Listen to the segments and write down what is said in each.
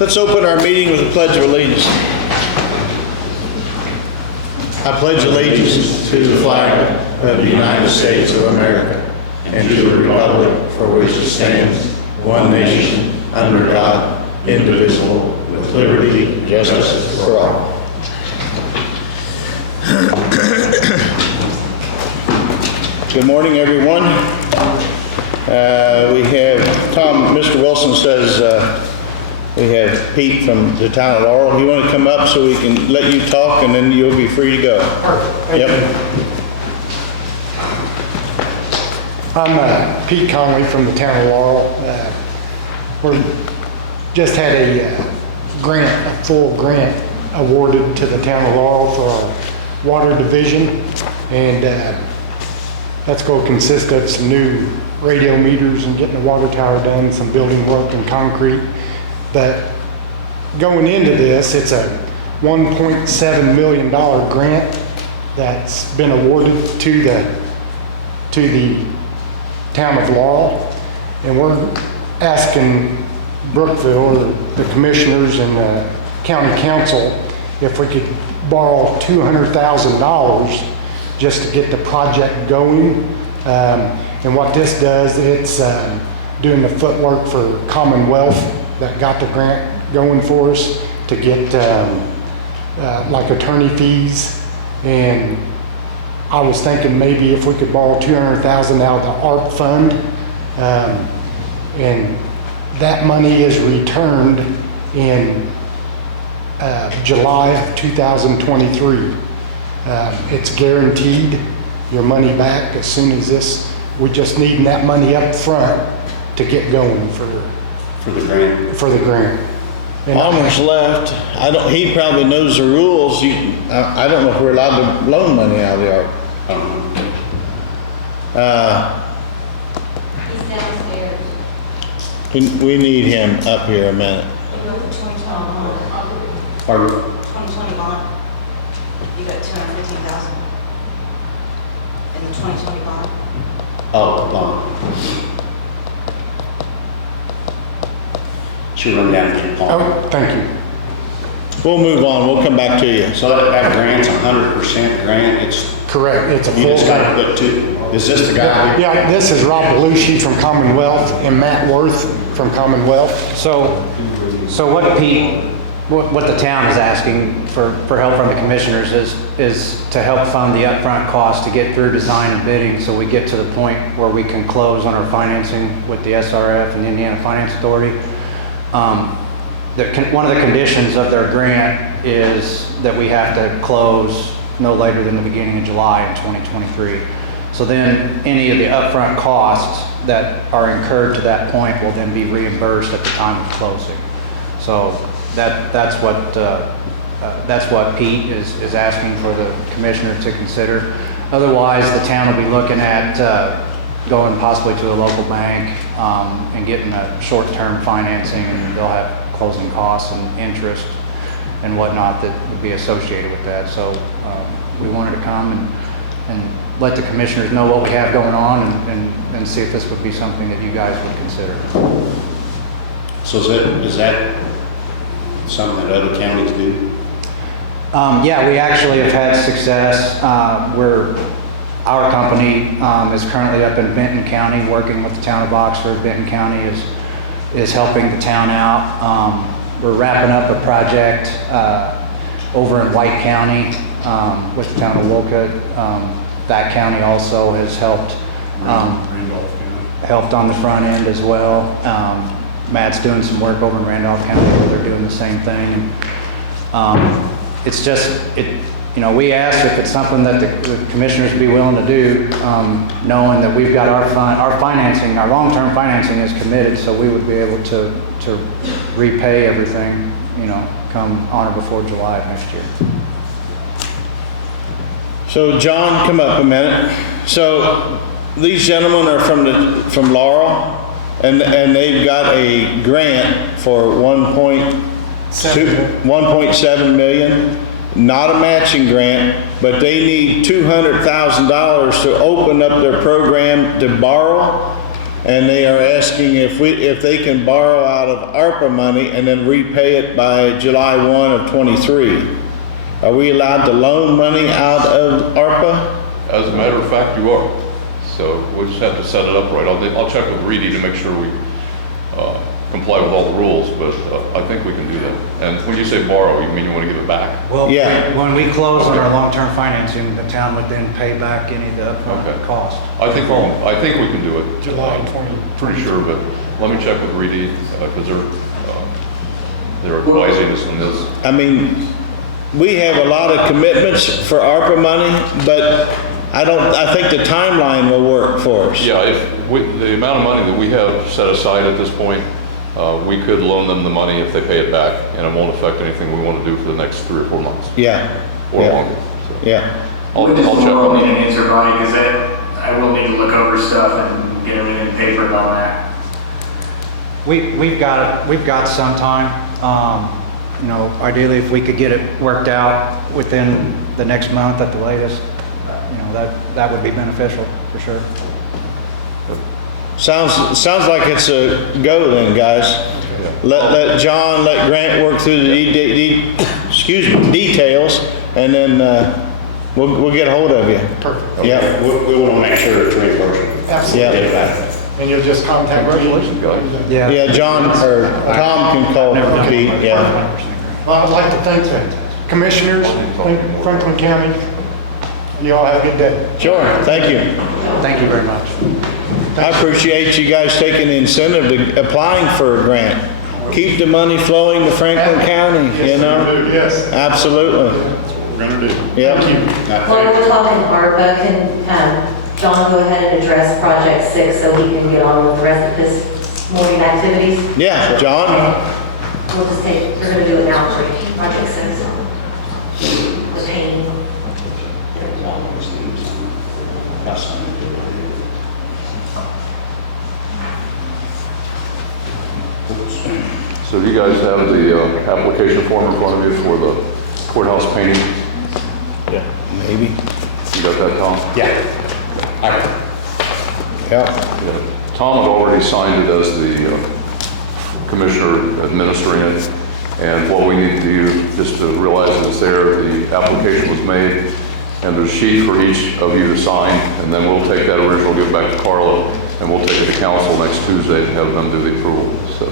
Let's open our meeting with a pledge of allegiance. I pledge allegiance to the flag of the United States of America and to the republic for which it stands, one nation, under God, indivisible, with liberty and justice for all. Good morning, everyone. We have Mr. Wilson says we have Pete from the Town of Laurel. You want to come up so we can let you talk and then you'll be free to go. Perfect. Thank you. I'm Pete Conley from the Town of Laurel. We just had a full grant awarded to the Town of Laurel for our water division, and that's going to consist of some new radio meters and getting the water tower done, some building work and concrete. But going into this, it's a $1.7 million grant that's been awarded to the Town of Laurel, and we're asking Brookville, or the commissioners and the county council, if we could borrow $200,000 just to get the project going. And what this does, it's doing the footwork for Commonwealth that got the grant going for us to get like attorney fees. And I was thinking maybe if we could borrow $200,000 out of the ARPA fund, and that money is returned in July of 2023. It's guaranteed your money back as soon as this. We just need that money up front to get going for the grant. And Almost left. He probably knows the rules. I don't know if we're allowed to loan money out of the ARPA. He's downstairs. We need him up here a minute. You got the 2020 Pardon? 2020 bond. You got $215,000 in the 2020 bond. Oh, bond. Should run down to the oh, thank you. We'll move on. We'll come back to you. So that grant's 100% grant. It's Correct. It's a you full just got to put two. Is this the guy? Yeah, this is Rob Belushi from Commonwealth and Matt Worth from Commonwealth. So what the town is asking for help from the commissioners is to help fund the upfront cost to get through design and bidding, so we get to the point where we can close on our financing with the SRF and the Indiana Finance Authority. One of the conditions of their grant is that we have to close no later than the beginning of July in 2023. So then any of the upfront costs that are incurred to that point will then be reimbursed at the time of closing. So that's what Pete is asking for the commissioner to consider. Otherwise, the town will be looking at going possibly to a local bank and getting a short-term financing, and they'll have closing costs and interest and whatnot that would be associated with that. So we wanted to come and let the commissioners know what we have going on and see if this would be something that you guys would consider. So is that something that other counties do? Yeah, we actually have had success. Our company is currently up in Benton County working with the town of Oxford. Benton County is helping the town out. We're wrapping up a project over in White County with the town of Wolcott. That county also has helped on the front end as well. Matt's doing some work over in Randolph County where they're doing the same thing. It's just, we asked if it's something that the commissioners would be willing to do, knowing that we've got our financing, our long-term financing is committed, so we would be able to repay everything, come on or before July of next year. So John, come up a minute. So these gentlemen are from Laurel, and they've got a grant for 1.7 million, not a matching grant, but they need $200,000 to open up their program to borrow and they are asking if they can borrow out of ARPA money and then repay it by July 1 of '23. Are we allowed to loan money out of ARPA? As a matter of fact, you are. So we'll just have to set it up right. I'll check with Reedy to make sure we comply with all the rules, but I think we can do that. And when you say borrow, you mean you want to give it back? Well, Yeah. when we close on our long-term financing, the town would then pay back any of the Okay. upfront cost. I think we can do it. July 20. Pretty sure, but let me check with Reedy because they're advising us on this. I mean, we have a lot of commitments for ARPA money, but I think the timeline will work for us. Yeah, the amount of money that we have set aside at this point, we could loan them the money if they pay it back, and it won't affect anything we want to do for the next 3 or 4 months Yeah. or Yeah. longer. So Yeah. I'll When does check Laurel on need that. an answer by? Because I will need to look over stuff and get everything in paper and all that. We've got some time. You know, ideally, if we could get it worked out within the next month at the latest, you know, that would be beneficial for sure. Sounds like it's a go then, guys. Let John, let Grant work through the details, and then we'll get a hold of you. Perfect. Okay, Yeah. we want to make sure it's reimbursable. Absolutely. Get it back. And you'll just contact me? Congratulations, guys. Yeah, John, or Tom can call Pete, yeah. Well, I'd like to thank the commissioners, thank Franklin County. You all have a good day. Sure, thank you. Thank you very much. I appreciate you guys taking the incentive to applying for a grant. Keep the money flowing to Franklin County, you know? Yes. Absolutely. We're going to do. Yep. While we're talking ARPA, can John go ahead and address Project 6 so we can get on with the rest of this morning activities? Yeah, John? We're gonna do it now for Project 6. The painting. So you guys have the application form in front of you for the courthouse painting? Maybe. You got that, Tom? Yeah. Yeah. Tom had already signed it as the commissioner administering it. And what we need to do, just to realize that it's there, the application was made, and there's a sheet for each of you to sign, and then we'll take that original, give it back to Carla, and we'll take it to council next Tuesday and have them do the approval, so.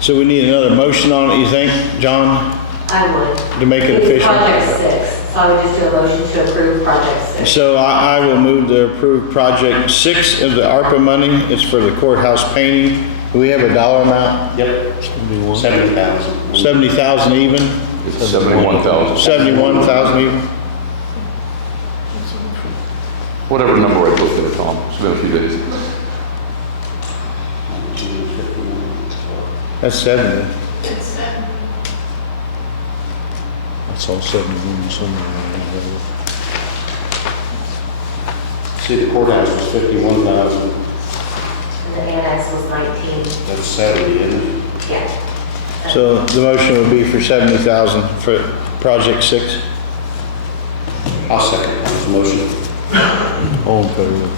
So we need another motion on it, you think, John, I would. to make it It's official? Project 6, so I would just do a motion to approve Project 6. So I will move to approve Project 6 of the ARPA money. It's for the courthouse painting. Do we have a dollar amount? Yep. 70,000. 70,000 even? It's 71,000. 71,000 even? Whatever number I put there, Tom, it's been a few days. That's 70. That's all 71 somewhere. See, the courthouse was 51,000. And the annex was 19. That's 70, isn't it? Yeah. So the motion would be for 70,000 for Project 6. I'll second Tom's motion. All in favor?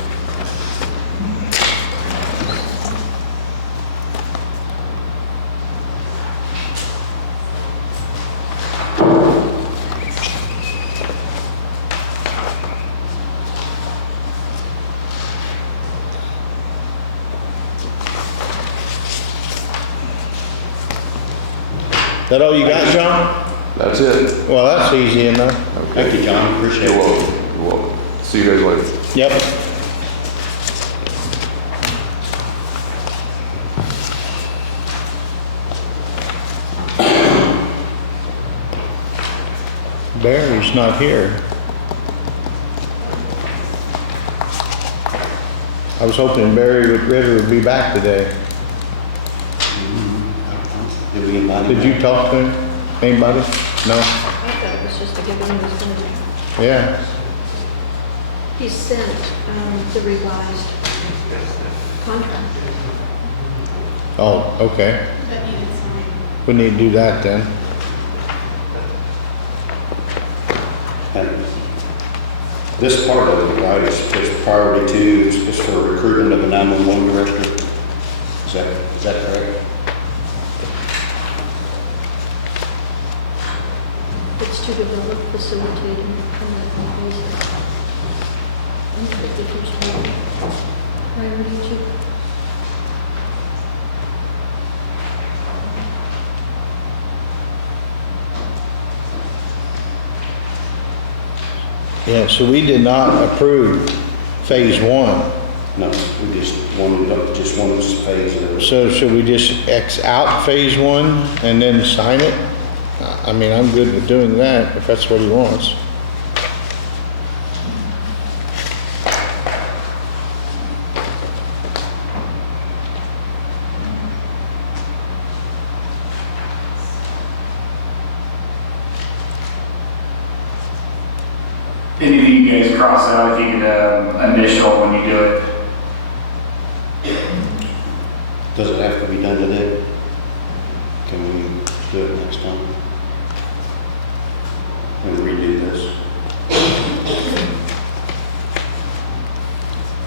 That all you got, John? That's it. Well, that's easy enough. Thank you, John, appreciate You're it. welcome. You're welcome. See you guys later. Yep. Barry's not here. I was hoping Barry Ritter would be back today. Did we invite him? Did you talk to him? Anybody? No? I thought it was just a given he was going to. Yeah. He sent the revised contract. Oh, okay. We need to do that then. This part of it, right, is priority two, is for recruitment of a 911 director. Is that correct? It's to develop, facilitate, and permanent basis. And put the first one, priority two. Yeah, so we did not approve phase one. No, we just wanted this phase of it. So should we just X out phase one and then sign it? I mean, I'm good with doing that if that's what he wants. Anything you guys cross out, if you could initial when you do it. Does it have to be done today? Can we do it next time? And redo this?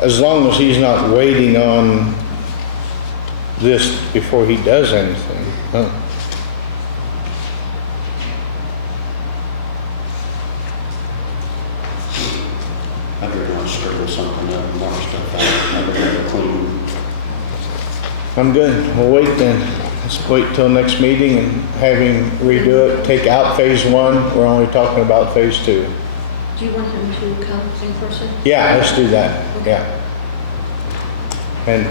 As long as he's not waiting on this before he does anything. Huh? I'd rather not scribble something up and mark stuff out. I'd rather clean. I'm good. We'll wait then. Let's wait till next meeting and have him redo it. Take out phase one. We're only talking about phase two. Do you want him to come in person? Yeah, let's do that. Yeah. And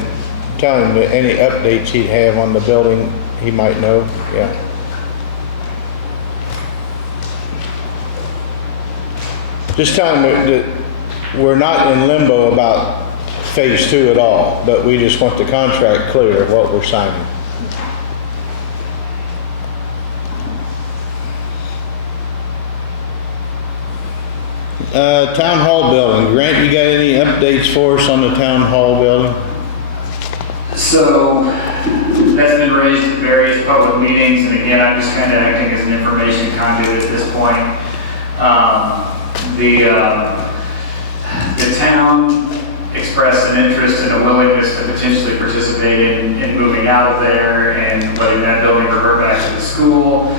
tell him that any updates he'd have on the building, he might know. Yeah. Just tell him that we're not in limbo about phase two at all, but we just want the contract clear of what we're signing. Town hall building. Grant, you got any updates for us on the town hall building? So that's been raised at various public meetings, and again, I'm just kind of acting as an information conduit at this point. The town expressed an interest and a willingness to potentially participate in moving out of there and letting that building revert back to the school.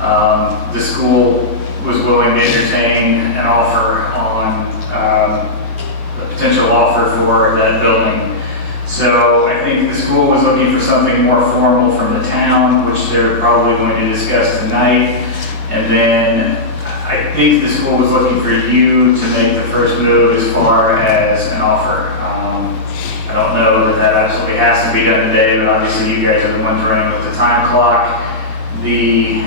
The school was willing to entertain an offer on a potential offer for that building. So I think the school was looking for something more formal from the town, which they're probably going to discuss tonight. And then I think the school was looking for you to make the first move as far as an offer. I don't know that absolutely has to be done today, but obviously you guys are the ones running with the time clock. The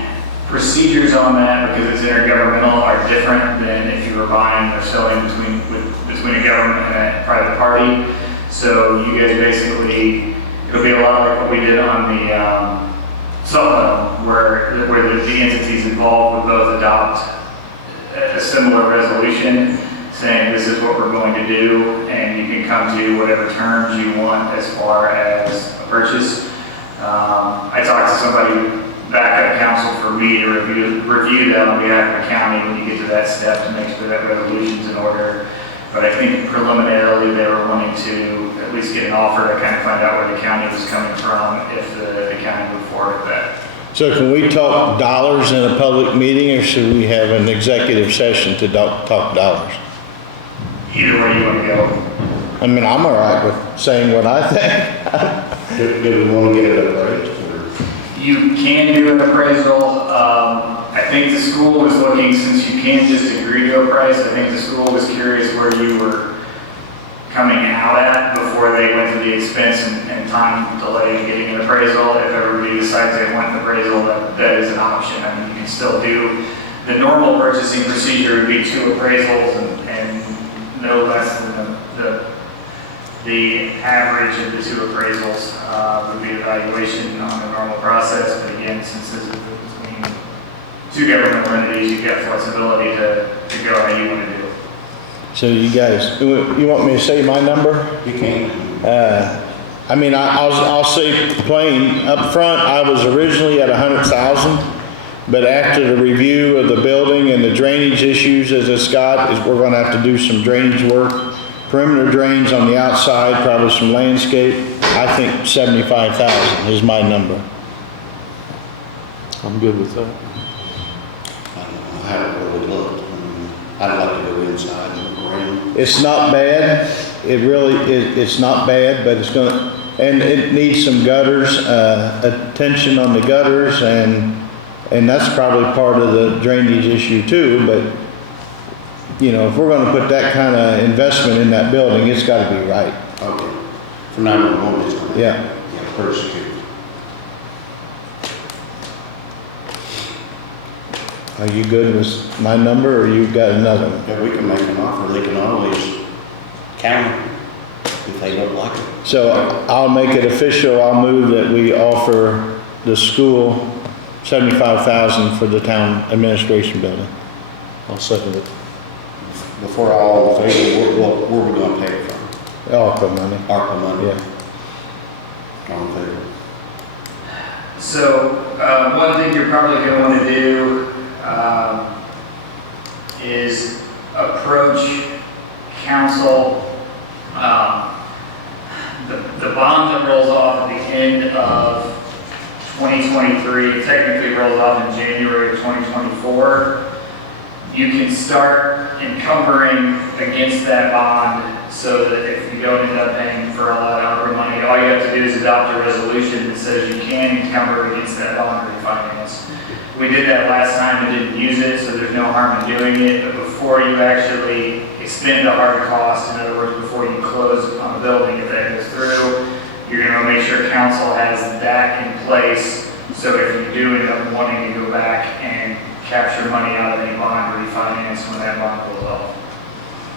procedures on that, because it's intergovernmental, are different than if you were buying or selling between a government and a private party. So you guys basically, it'll be a lot like what we did on the supplemental, where the entities involved would both adopt a similar resolution saying this is what we're going to do, and you can come to whatever terms you want as far as a purchase. I talked to somebody back at council for me to review that on behalf of the county when you get to that step to make sure that resolution's in order. But I think preliminarily they were wanting to at least get an offer to kind of find out where the county was coming from if the county moved forward with that. So can we talk dollars in a public meeting, or should we have an executive session to talk dollars? Either way you want to go. I mean, I'm all right with saying what I think. Do we want to get it appraised? You can do an appraisal. I think the school was looking, since you can't just agree to a price, I think the school was curious where you were coming out at before they went to the expense and time delay in getting an appraisal. If everybody decides they want an appraisal, that is an option. I mean, you can still do, the normal purchasing procedure would be 2 appraisals and no less than the average of the 2 appraisals would be evaluation on the normal process. But again, since this is between 2 governmental entities, you've got flexibility to go how you want to do. So you guys, you want me to say my number? You can. I mean, I'll say plain up front, I was originally at 100,000, But after the review of the building and the drainage issues as it's got, is we're gonna have to do some drainage work. Perimeter drains on the outside, probably some landscape. I think 75,000 is my number. I'm good with that. I don't know, I haven't really looked. I'd like to go inside and look around. It's not bad. It really, it's not bad, but it's gonna, and it needs some gutters, attention on the gutters, and that's probably part of the drainage issue too, but, you know, if we're gonna put that kind of investment in that building, it's gotta be right. Okay. For 911, it's going to. Yeah. Yeah, for security. Are you good with my number, or you got another one? Yeah, we can make an offer. They can always counter if they don't like it. So I'll make it official. I'll move that we offer the school 75,000 for the town administration building. I'll second it. Before all in favor, where we going to pay it from? ARPA money. ARPA money? Yeah. All in favor? So, one thing you're probably going to want to do is approach council. The bond that rolls off at the end of 2023, technically rolls off in January of 2024. You can start encumbering against that bond so that if you don't end up paying for all that ARPA money, all you have to do is adopt a resolution that says you can encumber against that bond refinance. We did that last time and didn't use it, so there's no harm in doing it, but before you actually expend the hard cost, in other words, before you close on the building, if that goes through, you're going to make sure council has that in place, so if you do end up wanting to go back and capture money out of any bond refinance when that bond goes off.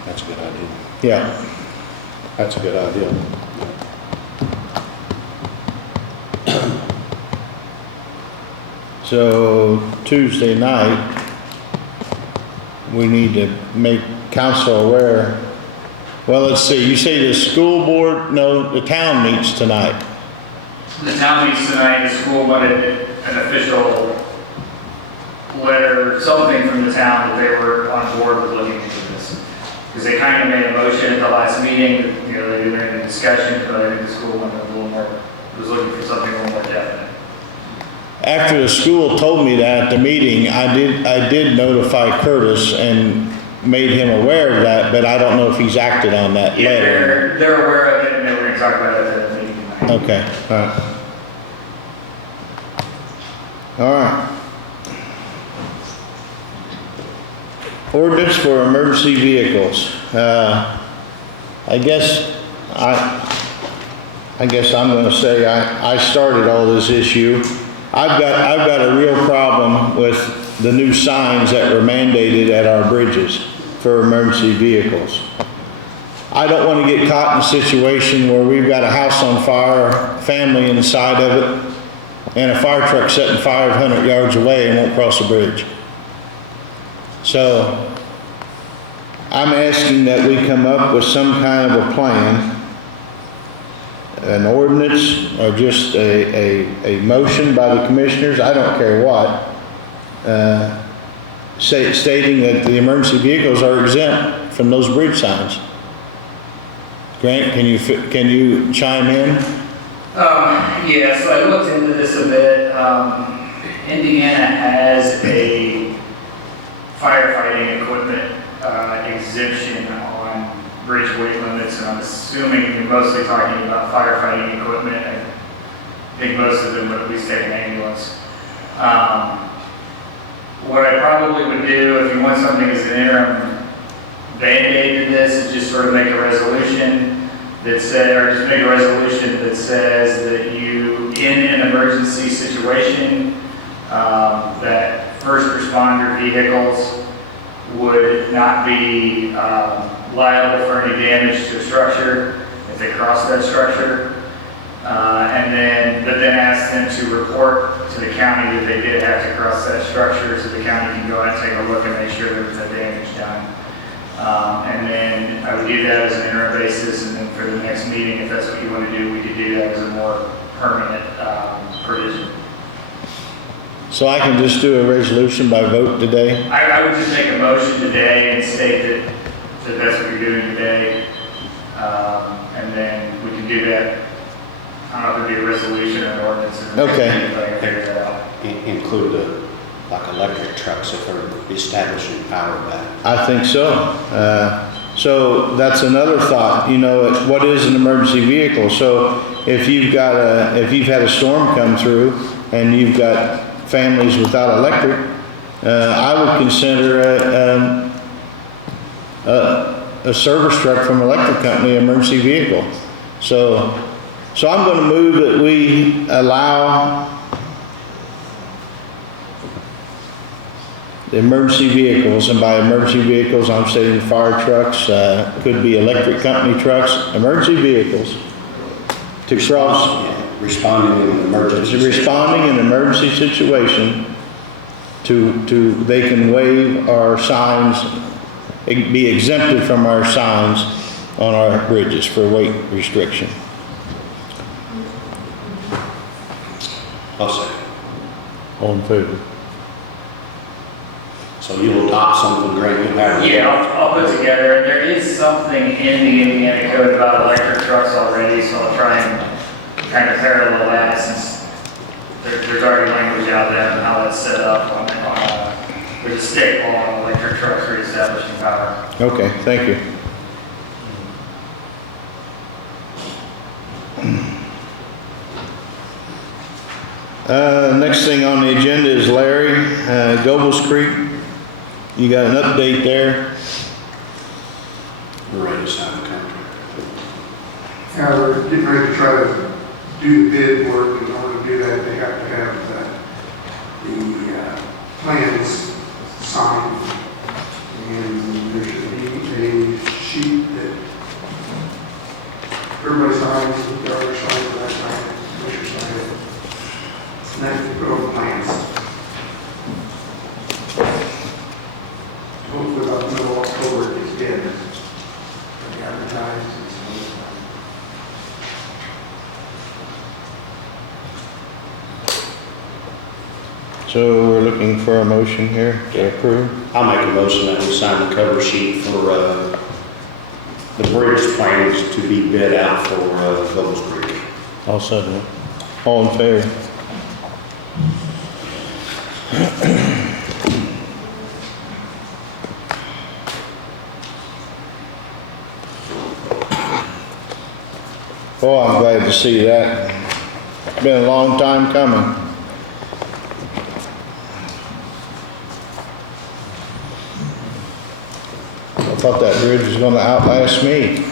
That's a good idea. Yeah, that's a good idea. So Tuesday night, we need to make council aware. Well, let's see, you say the school board, no, the town meets tonight. The town meets tonight, the school wanted an official letter, something from the town that they were on board with looking into this. Because they kind of made a motion at the last meeting, you know, they were in a discussion, but I think the school wanted a little more, was looking for something a little more definite. After the school told me that at the meeting, I did notify Curtis and made him aware of that, but I don't know if he's acted on that Yeah, letter. they're aware of it, and they were going to talk about it at the meeting tonight. Okay, all right. All right. Ordinance for emergency vehicles. I guess I'm gonna say I started all this issue. I've got a real problem with the new signs that were mandated at our bridges for emergency vehicles. I don't want to get caught in a situation where we've got a house on fire, family inside of it, and a fire truck setting 500 yards away and won't cross the bridge. So I'm asking that we come up with some kind of a plan, an ordinance, or just a motion by the commissioners, I don't care what, stating that the emergency vehicles are exempt from those bridge signs. Grant, can you chime in? Yeah, so I looked into this a bit. Indiana has a firefighting equipment exemption on bridge weight limits, and I'm assuming you're mostly talking about firefighting equipment. I think most of them would at least take an ambulance. What I probably would do if you want something as an interim band-aid to this is just sort of make a resolution that says, or just make a resolution that says that you, in an emergency situation, that first responder vehicles would not be liable for any damage to a structure if they cross that structure. But then ask them to report to the county that they did have to cross that structure, so the county can go out and take a look and make sure there was no damage done. And then I would do that as an interim basis, and then for the next meeting, if that's what you want to do, we could do that as a more permanent provision. So I can just do a resolution by vote today? I would just make a motion today and state that that's what you're doing today. And then we can do that. I don't know if it'd be a resolution or an ordinance. Or Okay. anybody can figure that out. Include the, like electric trucks if they're establishing power back. I think so. So that's another thought, you know, what is an emergency vehicle? So if you've had a storm come through and you've got families without electric, I would consider a service truck from an electric company an emergency vehicle. So I'm going to move that we allow the emergency vehicles, and by emergency vehicles, I'm stating fire trucks, could be electric company trucks, emergency vehicles to cross, Responding in an emergency. responding in an emergency situation they can waive our signs, be exempted from our signs on our bridges for weight restriction. I'll second. All in favor? So you'll adopt something, Greg, you'll have. Yeah, I'll put together, and there is something in the Indiana code about electric trucks already, so I'll try and kind of parallel that since there's already language out there on how that's set up on there's a state law on electric trucks reestablishing power. Okay, thank you. Next thing on the agenda is Larry, Gobles Creek. You got an update there? We're ready to sign the contract. Yeah, we're getting ready to try to do the bid work. In order to do that, they have to have the plans signed. And there should be a sheet that everybody signs, the other signs, that sign, Commissioner sign it. And then we put on the plans. Hopefully about the middle of October it gets bid. It'll be advertised and so on. So we're looking for a motion here to approve. I'll make a motion that we sign the cover sheet for the bridge plans to be bid out for Gobles Creek. I'll second it. All in favor? Oh, I'm glad to see that. It's been a long time coming. I thought that bridge was going to outlast me.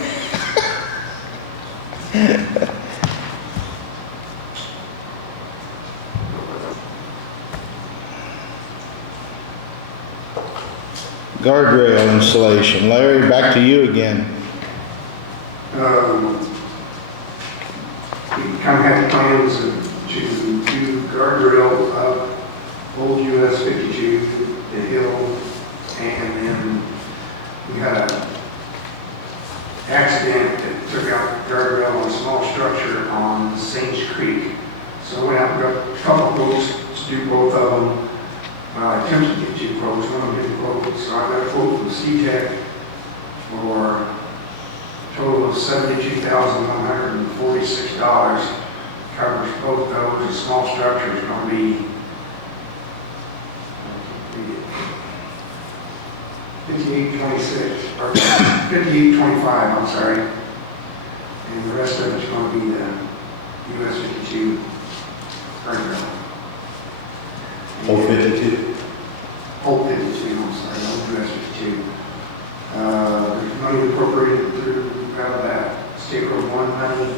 Guardrail installation. Larry, back to you again. We kind of had plans to do guardrail up Old US 52, the hill, and then we had an accident that took out the guardrail on a small structure on Sage Creek. So we went out and got a couple quotes to do both of them. I attempted to get 2 quotes, one of them didn't quote, so I got a quote from C-Tech for a total of $72,146. Covers both those. A small structure is going to be 5826 or 5825, I'm sorry. And the rest of it's going to be the US 52 guardrail. Old 52. Old 52, I'm sorry, old US 52. There's money appropriated through out of that State Road 1 money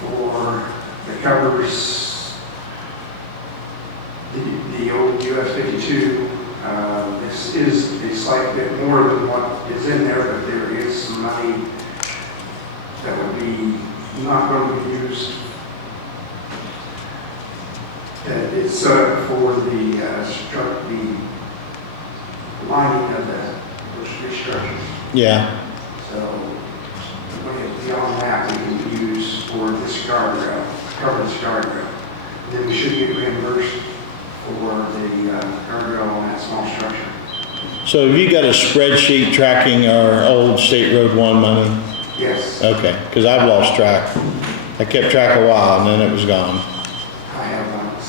for that covers the old US 52. This is a slight bit more than what is in there, but there is some money that would be not going to be used. It's for the lining of those 3 structures. Yeah. So beyond that, we can use for this guardrail, cover this guardrail. Then we should get reimbursed for the guardrail on that small structure. So have you got a spreadsheet tracking our old State Road 1 money? Yes, Okay, because I've lost track. I kept track a while and then it was gone. I have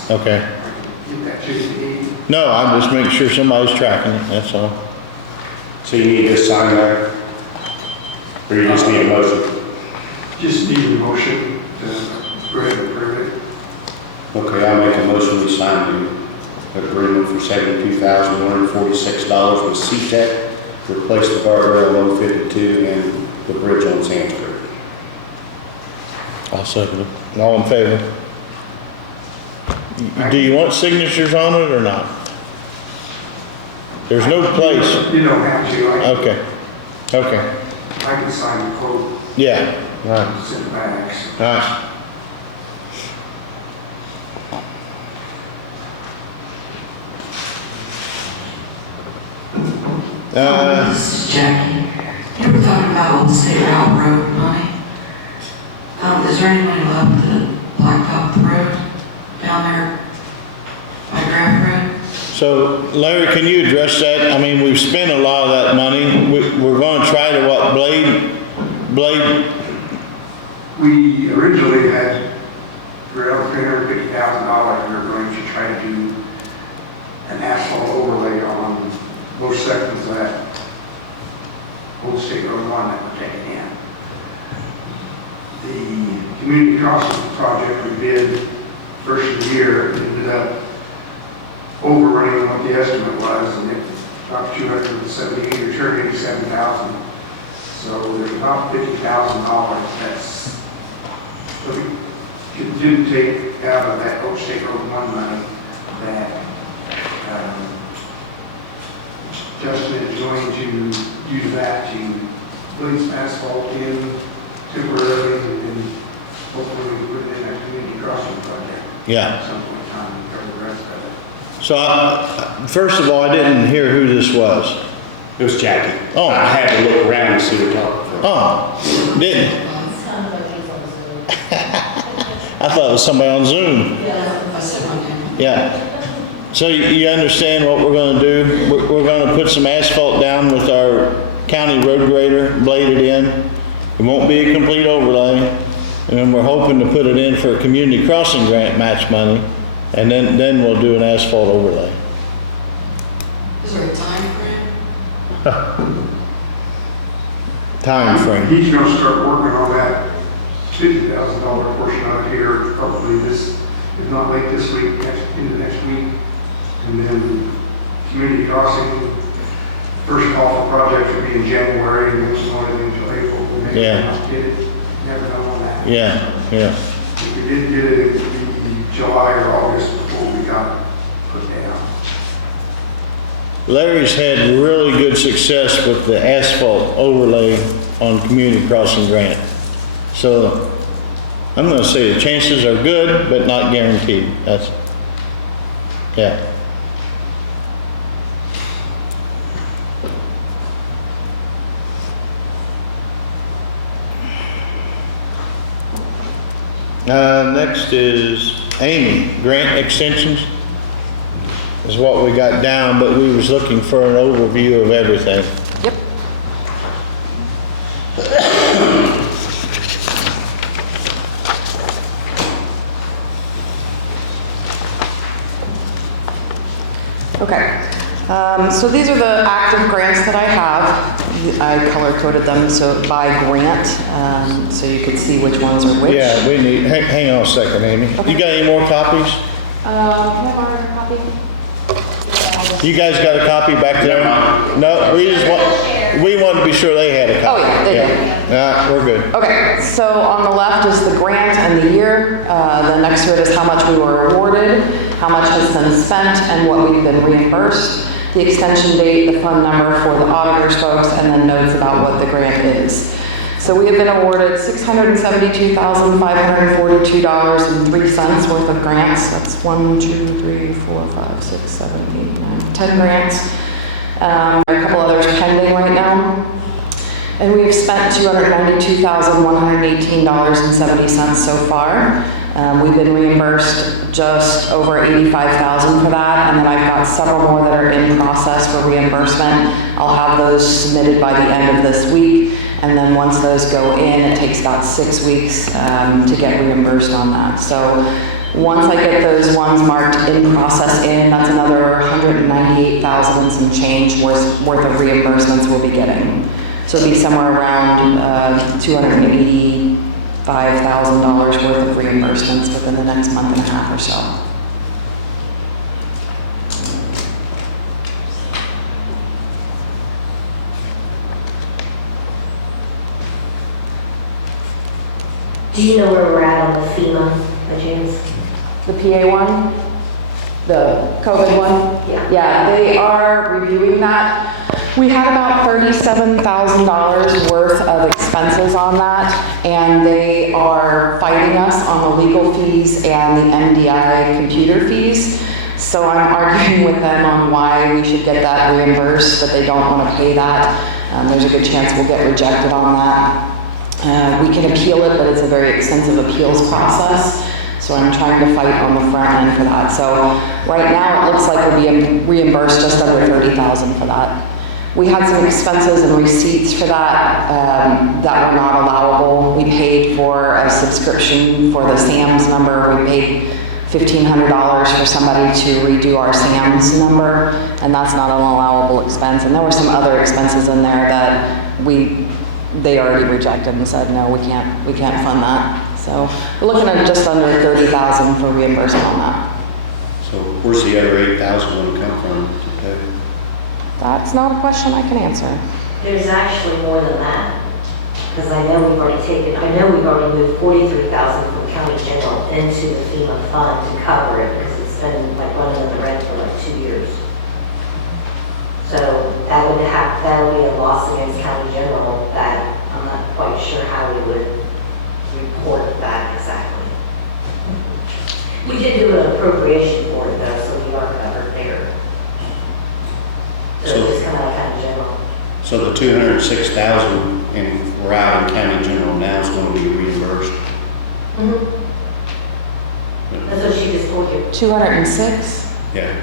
one. Okay. I can get that to you. No, I'm just making sure somebody's tracking it, that's all. So you need to sign that? Or you just need a motion? Just need a motion to go ahead and approve it. Okay, I'll make a motion to sign the agreement for $72,146 with CTEC to replace the guardrail on 52 and the bridge on Sandsburg. I'll second it. All in favor? Do you want signatures on it or not? There's no place. You don't have to. Okay, okay, I can sign the quote, yeah, all right, send it back. So all right. This is Jackie. You were talking about Old State Railroad money. Is there any money left to blacktop the road down there by Grand Road? So Larry, can you address that? I mean, we've spent a lot of that money. We're going to try to what, blade? we originally had around $350,000. We were going to try to do an asphalt overlay on most sections of that Old State Road 1 that we're taking in. The community crossing project we did first of the year ended up overrunning what the estimate was, and it about 278 or 287,000. So there's about $50,000 that's so we didn't take out of that Old State Road 1 money that Justin is going to use that to put some asphalt in temporarily, and then hopefully we put it in that community crossing project. Yeah. At some point in time, and cover the rest of it. So first of all, I didn't hear who this was. It was Jackie. Oh. I had to look around and see what talking. Oh, didn't? I thought it was somebody on Zoom. Yeah. So you understand what we're going to do? We're going to put some asphalt down with our county road grader, blade it in. It won't be a complete overlay. And then we're hoping to put it in for a community crossing grant match money. And then we'll do an asphalt overlay. Is there a time frame? Time frame. He's going to start working on that $50,000 portion out here probably this, if not late this week, into next week. And then community crossing, first call for project will be in January, and then it's not until April. We may not get it, never know on that. Yeah, yeah. If we did get it, it would be July or August before we got it put down. Larry's had really good success with the asphalt overlay on community crossing grant. So I'm going to say the chances are good, but not guaranteed. That's, yeah. Next is Amy, grant extensions is what we got down, but we was looking for an overview of everything. Yep. Okay, so these are the active grants that I have. I color coded them so by grant, so you can see which ones are which. Yeah, we need, hang on a second, Amy. Okay. You got any more copies? Can I borrow a copy? You guys got a copy back there? No, we wanted to be sure they had a copy. Oh, yeah, they do. Nah, we're good. Okay, so on the left is the grant and the year. Then next to it is how much we were awarded, how much has been spent, and what we've been reimbursed. The extension date, the fund number for the auditors folks, and then notes about what the grant is. So we have been awarded $672,542.03 worth of grants. That's 1, 2, 3, 4, 5, 6, 7, 8, 9, 10 grants. There are a couple others pending right now. And we have spent $292,118.70 so far. We've been reimbursed just over $85,000 for that, and then I've got several more that are in process for reimbursement. I'll have those submitted by the end of this week, and then once those go in, it takes about 6 weeks to get reimbursed on that. So once I get those ones marked in process in, that's another $198,000 and some change worth of reimbursements we'll be getting. So it'll be somewhere around $285,000 worth of reimbursements within the next month and a half or so. Do you know where we're at on the FEMA budgets? The PA one? The COVID one? Yeah. Yeah, they are reviewing that. We had about $37,000 worth of expenses on that, and they are fighting us on the legal fees and the MDI computer fees. So I'm arguing with them on why we should get that reimbursed, but they don't want to pay that. There's a good chance we'll get rejected on that. We can appeal it, but it's a very extensive appeals process. So I'm trying to fight on the front end for that. So right now it looks like we're being reimbursed just under $30,000 for that. We had some expenses and receipts for that that were not allowable. We paid for a subscription for the SAMS number. We paid $1,500 for somebody to redo our SAMS number, and that's not an allowable expense. And there were some other expenses in there that they already rejected and said, no, we can't fund that. So we're looking at just under $30,000 for reimbursement on that. So where's the other 8,000 going to come from to pay? That's not a question I can answer. There's actually more than that, because I know we've already moved $43,000 from county general into the FEMA fund to cover it, because it's been like running in the red for like 2 years. So that would be a loss against county general that I'm not quite sure how we would report that exactly. We did do an appropriation for it though, so we are covered there. So it's kind of like county general. So the 206,000 and we're out in county general now is going to be reimbursed. Mm-hmm. That's what she just told you. 206 Yeah.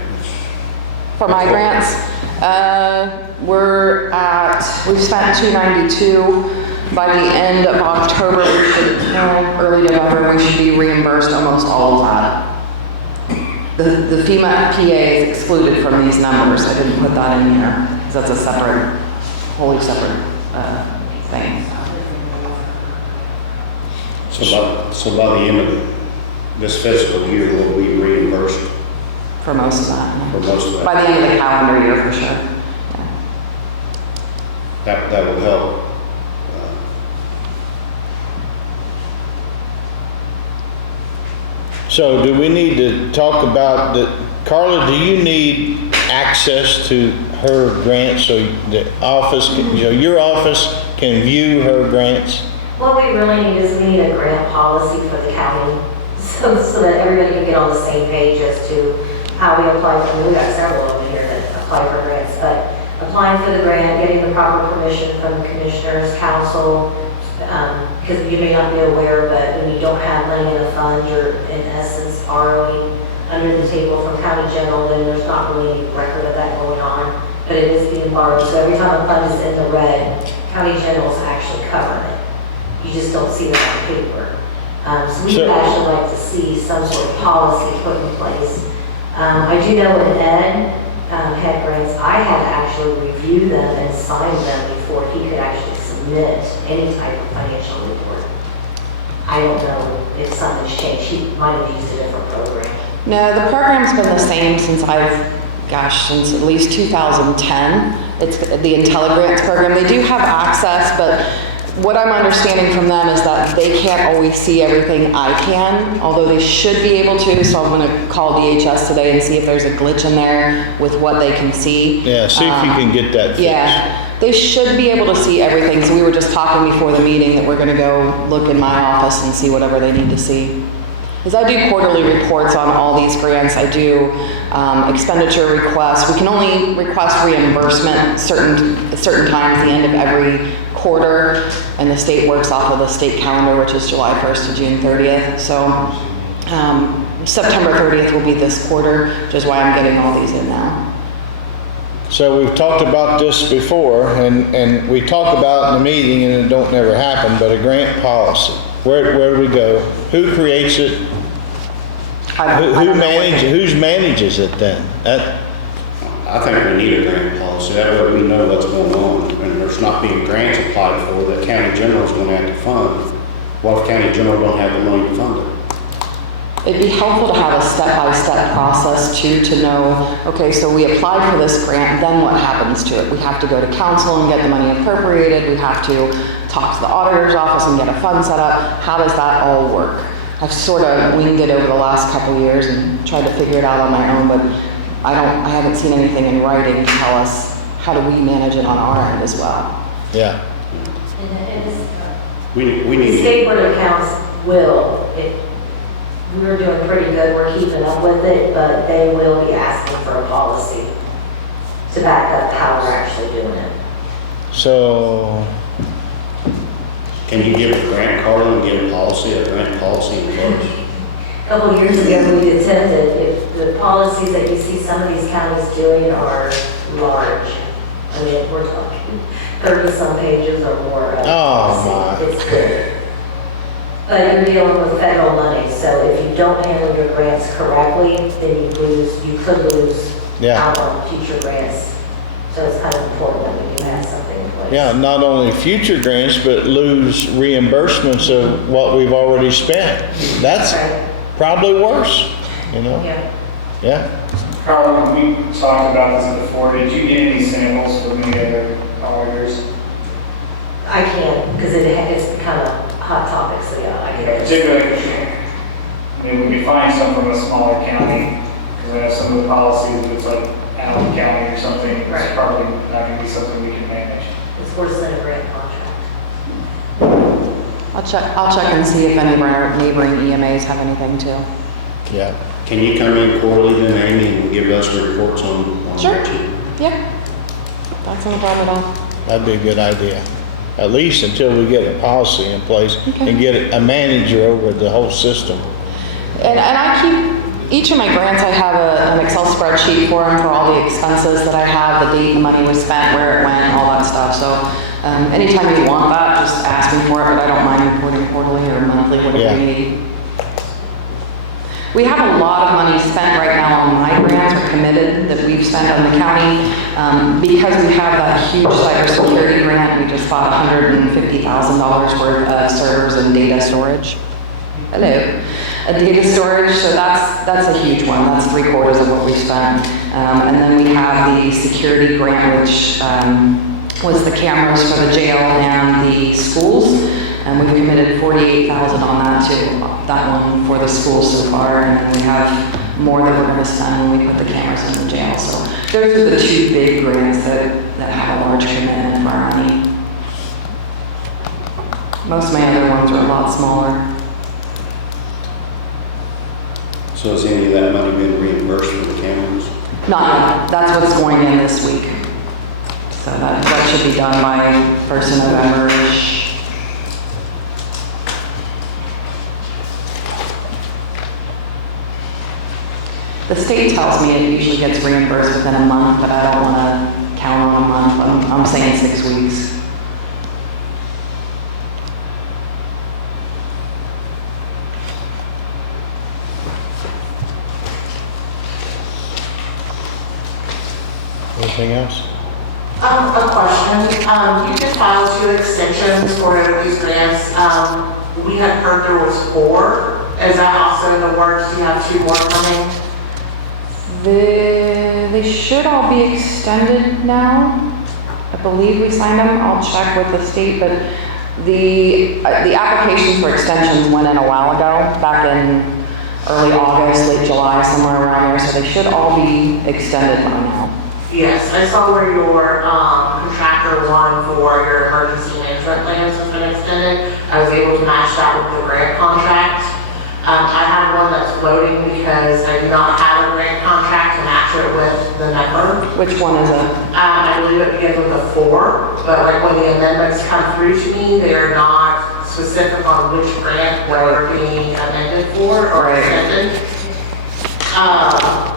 for my grants. We've spent 292. By the end of October, early November, we should be reimbursed almost all of that. The FEMA PA is excluded from these numbers. I didn't put that in here because that's a wholly separate thing. So by the end of this fiscal year, we'll be reimbursed For most of that. for most of that. By the end of the calendar year, for sure. That will help. So do we need to talk about that? Carla, do you need access to her grants so the office, your office can view her grants? What we really need is we need a grant policy for the county, so that everybody can get on the same page as to how we apply for, we've got several over here that apply for grants, but applying for the grant, getting the proper permission from the commissioners, council, because you may not be aware, but when you don't have money in a fund, you're in essence borrowing under the table from county general, then there's not really any record of that going on, but it is being borrowed. So every time a fund is in the red, county general's actually covering it. You just don't see that on paper. So we would actually like to see some sort of policy put in place. I do know when Ed had grants, I had to actually review them and sign them before he could actually submit any type of financial report. I don't know if something's changed. He might have used a different program. No, the program's been the same since since at least 2010. It's the IntelliGrants program. They do have access, but what I'm understanding from them is that they can't always see everything I can, although they should be able to. So I'm going to call DHS today and see if there's a glitch in there with what they can see. Yeah, see if you can get that fixed. Yeah, they should be able to see everything. So we were just talking before the meeting that we're going to go look in my office and see whatever they need to see. Because I do quarterly reports on all these grants. I do expenditure requests. We can only request reimbursement certain times at the end of every quarter, and the state works off of the state calendar, which is July 1st to June 30th. So September 30th will be this quarter, which is why I'm getting all these in now. So we've talked about this before, and we talk about it in the meeting, and it don't never happen, but a grant policy. Where do we go? Who creates it? Who manages it then? I think we need a grant policy, that way we know what's going on, and there's not being grants applied for that county general's gonna have to fund. What if county general don't have the money to fund it? It'd be helpful to have a step-by-step process too, to know, okay, so we applied for this grant, then what happens to it? We have to go to council and get the money appropriated, we have to talk to the auditor's office and get a fund set up. How does that all work? I've sort of winged it over the last couple years and tried to figure it out on my own, but I haven't seen anything in writing to tell us how do we manage it on our end as well. Yeah. We The need. state board of accounts will, we're doing pretty good, we're keeping up with it, but they will be asking for a policy to back up how we're actually doing it. So, Can you give a grant, Carla, and get a grant policy in place? A couple of years ago, we attempted, if the policies that you see some of these counties doing are large. I mean, we're talking 30-some pages or more of policy. It's good. But you're dealing with federal money, so if you don't handle your grants correctly, then you could lose out on future grants. So it's kind of important that we do have something in place. yeah, not only future grants, but lose reimbursements of what we've already spent. That's probably worse, you know? Yeah. Carl, when we talked about this before, did you get any samples from any other auditors? I can't, because it's kind of hot topic, so yeah, I get it. Particularly, I mean, we could find some from a smaller county, because I have some of the policies, if it's like Allen County or something, it's probably not going to be something we can manage. It's worse than a grant contract. I'll check and see if any of our neighboring EMAs have anything too. Yeah. Can you come in quarterly then, Amy, and give us reports on Sure. what you? Yeah, that's no problem at all. That'd be a good idea. At least until we get a policy in place Okay. and get a manager over the whole system. And I keep, each of my grants, I have an Excel spreadsheet for them for all the expenses that I have, the date the money was spent, where it went, all that stuff. So anytime you want that, just ask me for it, but I don't mind reporting quarterly or monthly, whatever you need. We have a lot of money spent right now on my grants, or committed, that we've spent on the county. Because we have that huge cybersecurity grant, we just bought $150,000 worth of servers and data storage. Hello. Data storage, so that's a huge one. That's 3/4 of what we spent. And then we have the security grant, which was the cameras for the jail and the schools. And we've committed $48,000 on that too, that one for the schools so far. And then we have more that we're gonna spend when we put the cameras in the jail. So those are the two big grants that have a large commitment for our money. Most of my other ones are a lot smaller. So has any of that money been reimbursed for the cameras? Not yet. That's what's going in this week. So that should be done by 1st of November-ish. The state tells me it usually gets reimbursed within a month, but I don't want to count on a month. I'm saying 6 weeks. Anything else? A question. You can file 2 extensions for these grants. We had heard there was 4. Is that also in the works? You have 2 more coming? They should all be extended now. I believe we signed them. I'll check with the state, but the applications for extensions went in a while ago, back in early August, late July, somewhere around there, so they should all be extended by now. Yes, I saw where your contractor one for your emergency management plans has been extended. I was able to match that with the grant contract. I have one that's floating because I do not have a grant contract to match it with the number. Which one is it? I believe it begins with a 4, but like when the amendments come through to me, they're not specific on which grant we're being amended for or Right. extended.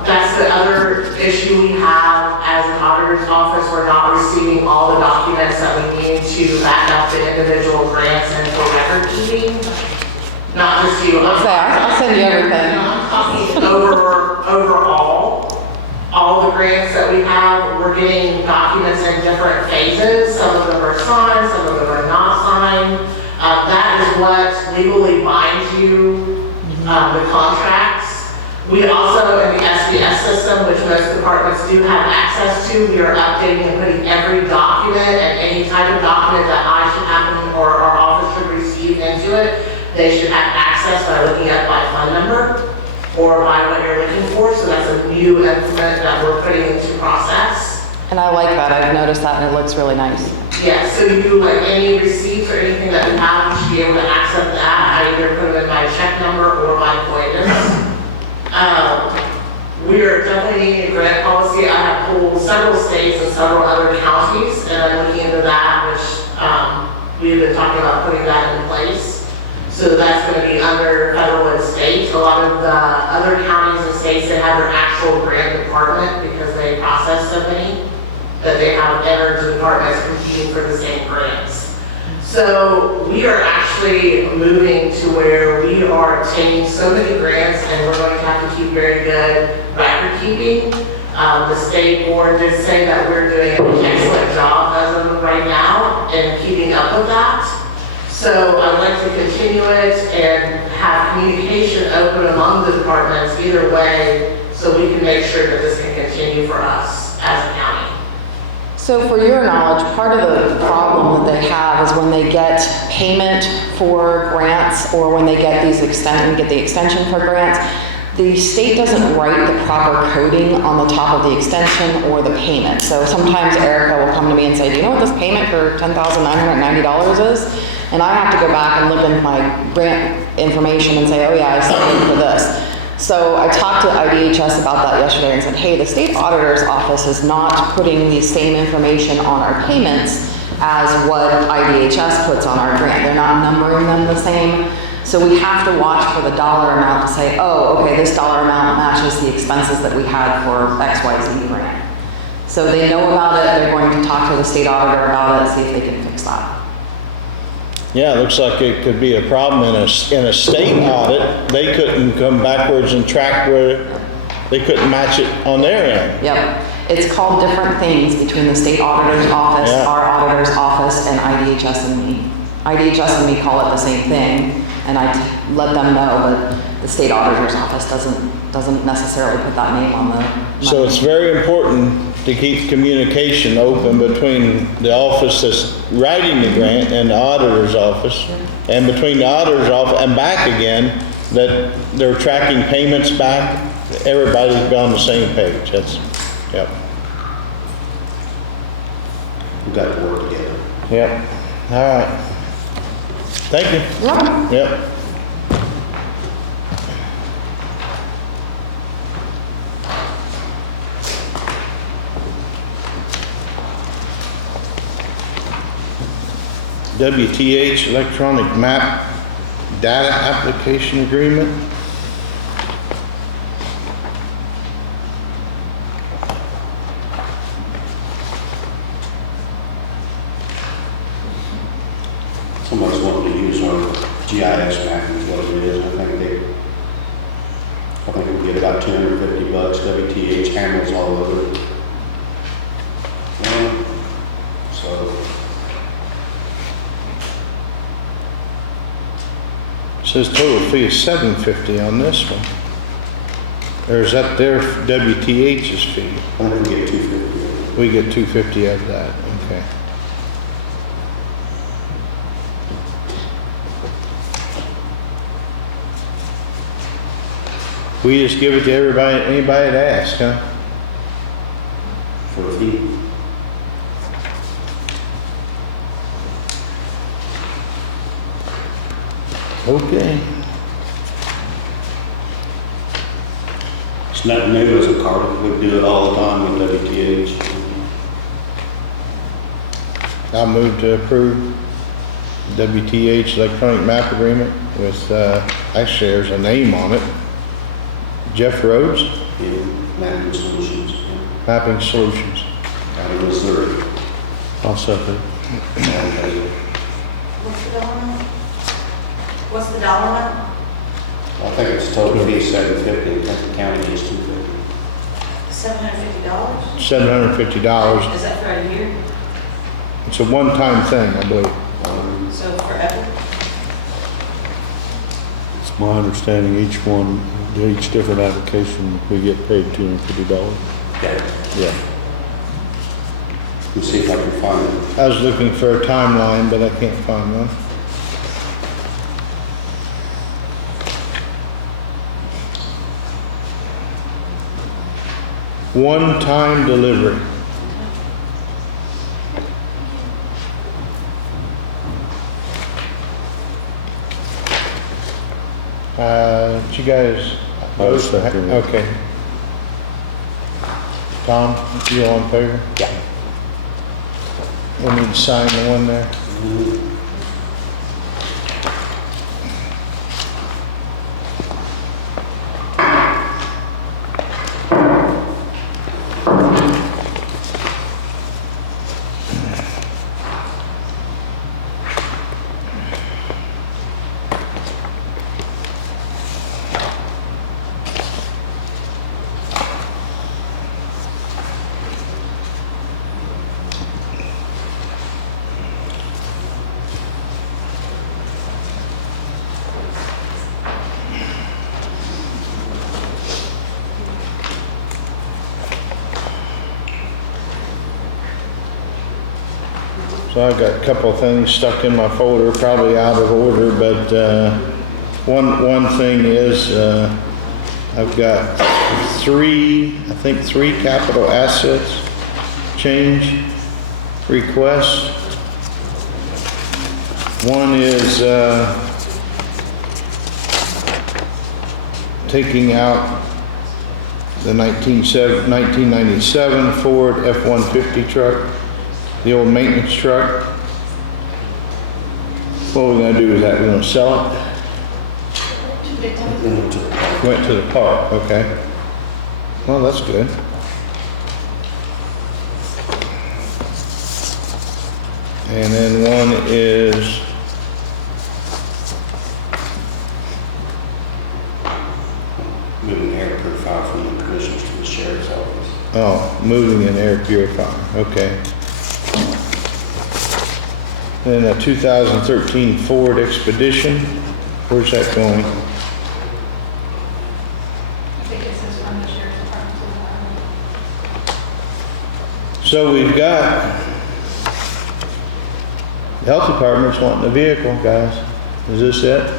That's the other issue we have as an auditor's office. We're not receiving all the documents that we need to back up the individual grants and for record keeping. Not just you. I'll send you everything. I'm talking overall, all the grants that we have, we're getting documents in different phases. Some of them are signed, some of them are not signed. That is what legally binds you, the contracts. We also, in the SBS system, which most departments do have access to, we are updating and putting every document and any type of document that I should happen or our office should receive into it. They should have access by looking at by fund number or by what you're looking for. So that's a new implement that we're putting into process. And I like that. I've noticed that and it looks really nice. Yes, so you do like any receipts or anything that you have, you should be able to access that. I either put them in my check number or my appointments. We are definitely needing a grant policy. I have pulled several states and several other counties, and I'm looking into that, which we've been talking about putting that in place. So that's going to be under federal and state. A lot of the other counties and states, they have their actual grant department because they process so many that they have energy departments competing for the same grants. So we are actually moving to where we are obtaining so many grants and we're going to have to keep very good record keeping. The state board did say that we're doing an excellent job as of right now in keeping up with that. So I'd like to continue it and have communication open among the departments either way so we can make sure that this can continue for us as a county. So for your knowledge, part of the problem that they have is when they get payment for grants or when they get the extension for grants, the state doesn't write the proper coding on the top of the extension or the payment. So sometimes Erica will come to me and say, do you know what this payment for $10,990 is? And I have to go back and look in my grant information and say, oh yeah, I signed for this. So I talked to IDHS about that yesterday and said, hey, the state auditor's office is not putting the same information on our payments as what IDHS puts on our grant. They're not numbering them the same. So we have to watch for the dollar amount to say, oh, okay, this dollar amount matches the expenses that we had for XYZ grant. So they know about it, they're going to talk to the state auditor about it, see if they can fix that. Yeah, it looks like it could be a problem in a state audit. They couldn't come backwards and track where they couldn't match it on their end. Yep. It's called different things between the state auditor's office, Yeah. our auditor's office, and IDHS and me. IDHS and me call it the same thing, and I let them know, but the state auditor's office doesn't necessarily put that name on the money. So it's very important to keep communication open between the office that's writing the grant and the auditor's office, and between the auditor's office and back again, that they're tracking payments back. Everybody's on the same page. That's, yep. We've got to work together. Yep. All right. Thank you. Yeah. Yep. WTH Electronic Map Data Application Agreement. Somebody's wanting to use our GIS map is what it is. I think we get about $250. WTH handles all of it. So Says total fee is $750 on this one. Or is that their WTH's fee? I think we get $250. We get $250 of that, okay. We just give it to everybody, anybody that asks, huh? For a fee. Okay. It's nothing new as a card. We do it all the time with WTH. I move to approve. WTH electronic map agreement with, actually there's a name on it. Jeff Rhodes, Yeah, Mapping Solutions, yeah. Mapping Solutions. Out of Missouri. I'll second. What's the dollar amount? What's the dollar amount? I think it's total fee $750, I think the county is $250. $750? $750. Is that for a year? It's a one-time thing, I believe. So forever? It's my understanding each different application, we get paid $250. Yeah. Yeah. Let's see if I can find it. I was looking for a timeline, but I can't find one. One-time delivery. Did you guys? I was second. Okay. Tom, you all in favor? Yeah. We need to sign the one there. So I've got a couple of things stuck in my folder, probably out of order, but one thing is I've got three capital assets change requests. One is taking out the 1997 Ford F-150 truck, the old maintenance truck. What we're gonna do with that, we're gonna sell it? Went to the park, okay. Well, that's good. And then one is Moving air purifier from the commissioners to the sheriff's office. moving an air purifier, okay. Then a 2013 Ford Expedition, where's that going? I think it says from the sheriff's department. So we've got, the health department's wanting a vehicle, guys. Is this it?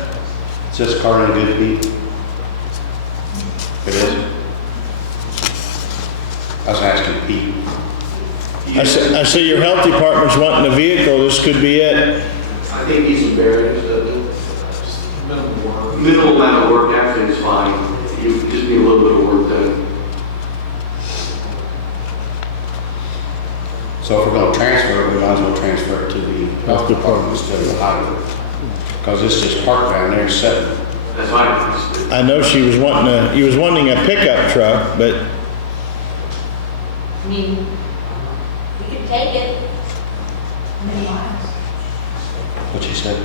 Is this car in good heat? It is? I was asking Pete. I say your health department's wanting a vehicle, this could be it. I think he's some barriers, minimal amount of work, actually is fine. You just need a little bit of work done. So if we're gonna transfer it, we might as well transfer it to the health department instead of the highway. Because it's just parked down there sitting. That's fine. I know he was wanting a pickup truck, but I mean, we could take it. What you said?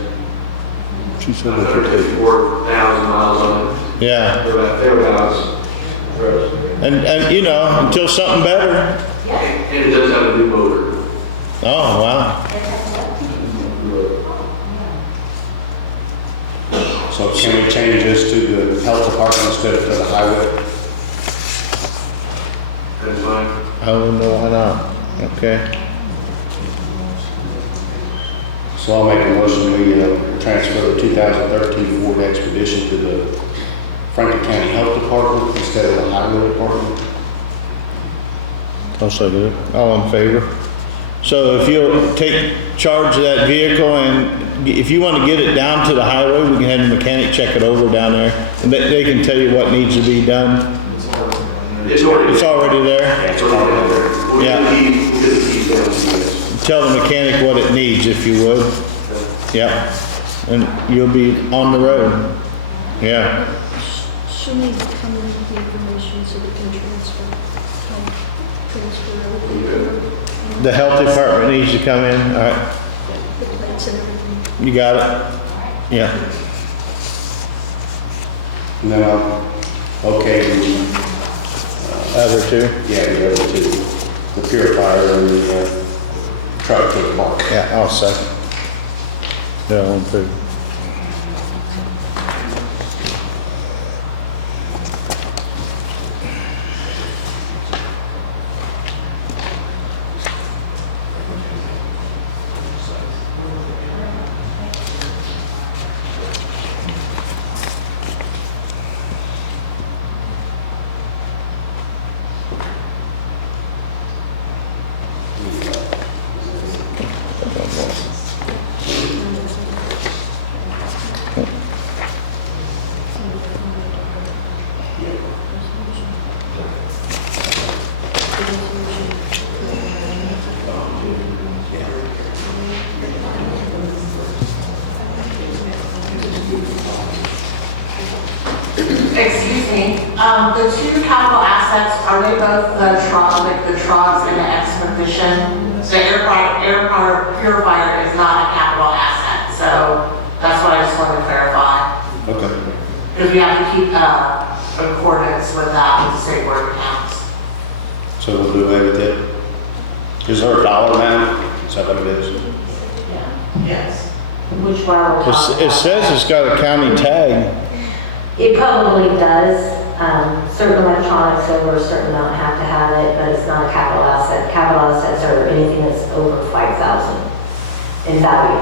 She said that you take 4,000 miles on it. yeah. Thereabouts. And you know, until something better. And it does have a new motor. Oh, wow. So can we change this to the health department instead of to the highway? That's fine. I don't know why not. Okay. So I'll make a motion, we transfer the 2013 Ford Expedition to the Franklin County Health Department instead of the highway department. I'll second it. All in favor? So if you'll take charge of that vehicle, and if you want to get it down to the highway, we can have the mechanic check it over down there, and they can tell you what needs to be done. It's already there. It's already there. We'll Yeah. get the keys down to you. Tell the mechanic what it needs, if you would. Yep, and you'll be on the road. Yeah, She'll need to come in with the information so we can transfer everything. the health department needs to come in, all right, The plates and everything. you got it? Yeah, No, okay, other two? yeah, the other two, the purifier and the truck to the park. Yeah, I'll second. Yeah, on favor. Excuse me, the two capital assets, are they both the truck, like the trucks and the expedition? The air purifier is not a capital asset, so that's what I just wanted to clarify. Okay. Because we have to keep, accordance with that with the state board of accounts. So we'll do away with it. Is there a dollar amount? Is that what it is? Yes. Which one are we talking It about? says it's got a county tag. It probably does. Certain electronics over a certain amount have to have it, but it's not a capital asset. Capital assets are anything that's over 5,000 in value.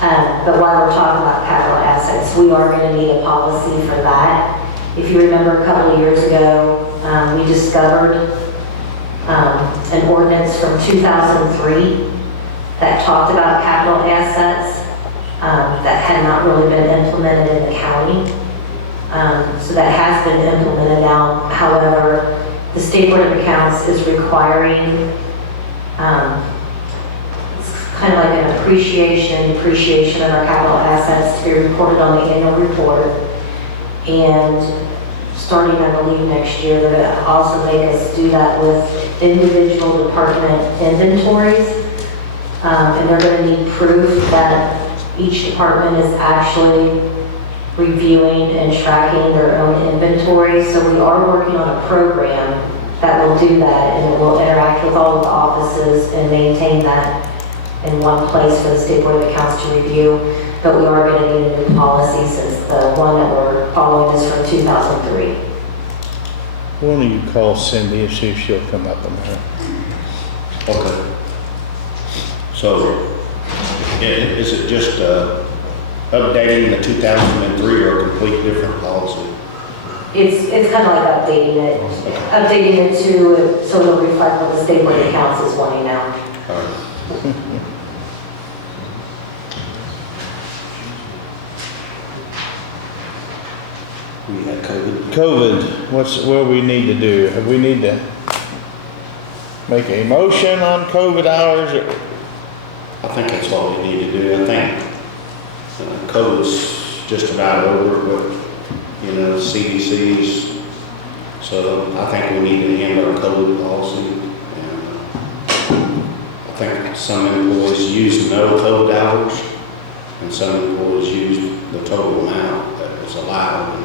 But while we're talking about capital assets, we are going to need a policy for that. If you remember a couple of years ago, we discovered an ordinance from 2003 that talked about capital assets that had not really been implemented in the county. So that has been implemented now. However, the State Board of Accounts is requiring, it's kind of like an depreciation of our capital assets to be reported on the annual report. And starting, I believe, next year, they're going to also make us do that with individual department inventories. And they're going to need proof that each department is actually reviewing and tracking their own inventory. So we are working on a program that will do that, and it will interact with all of the offices and maintain that in one place for the State Board of Accounts to review. But we are going to need a new policy since the one that we're following is from 2003. Why don't you call Cindy and see if she'll come up on that? Okay. So, is it just updating the 2003 or a complete different policy? It's kind of like updating it to, so it'll reflect what the State Board of Accounts is wanting now. All right. We had COVID. COVID, what we need to do? We need to make a motion on COVID hours? I think that's what we need to do. I think COVID's just about over with, CDC's. So I think we need to end our COVID policy. And I think some employees use no COVID hours, and some employees use the total amount that was allowed.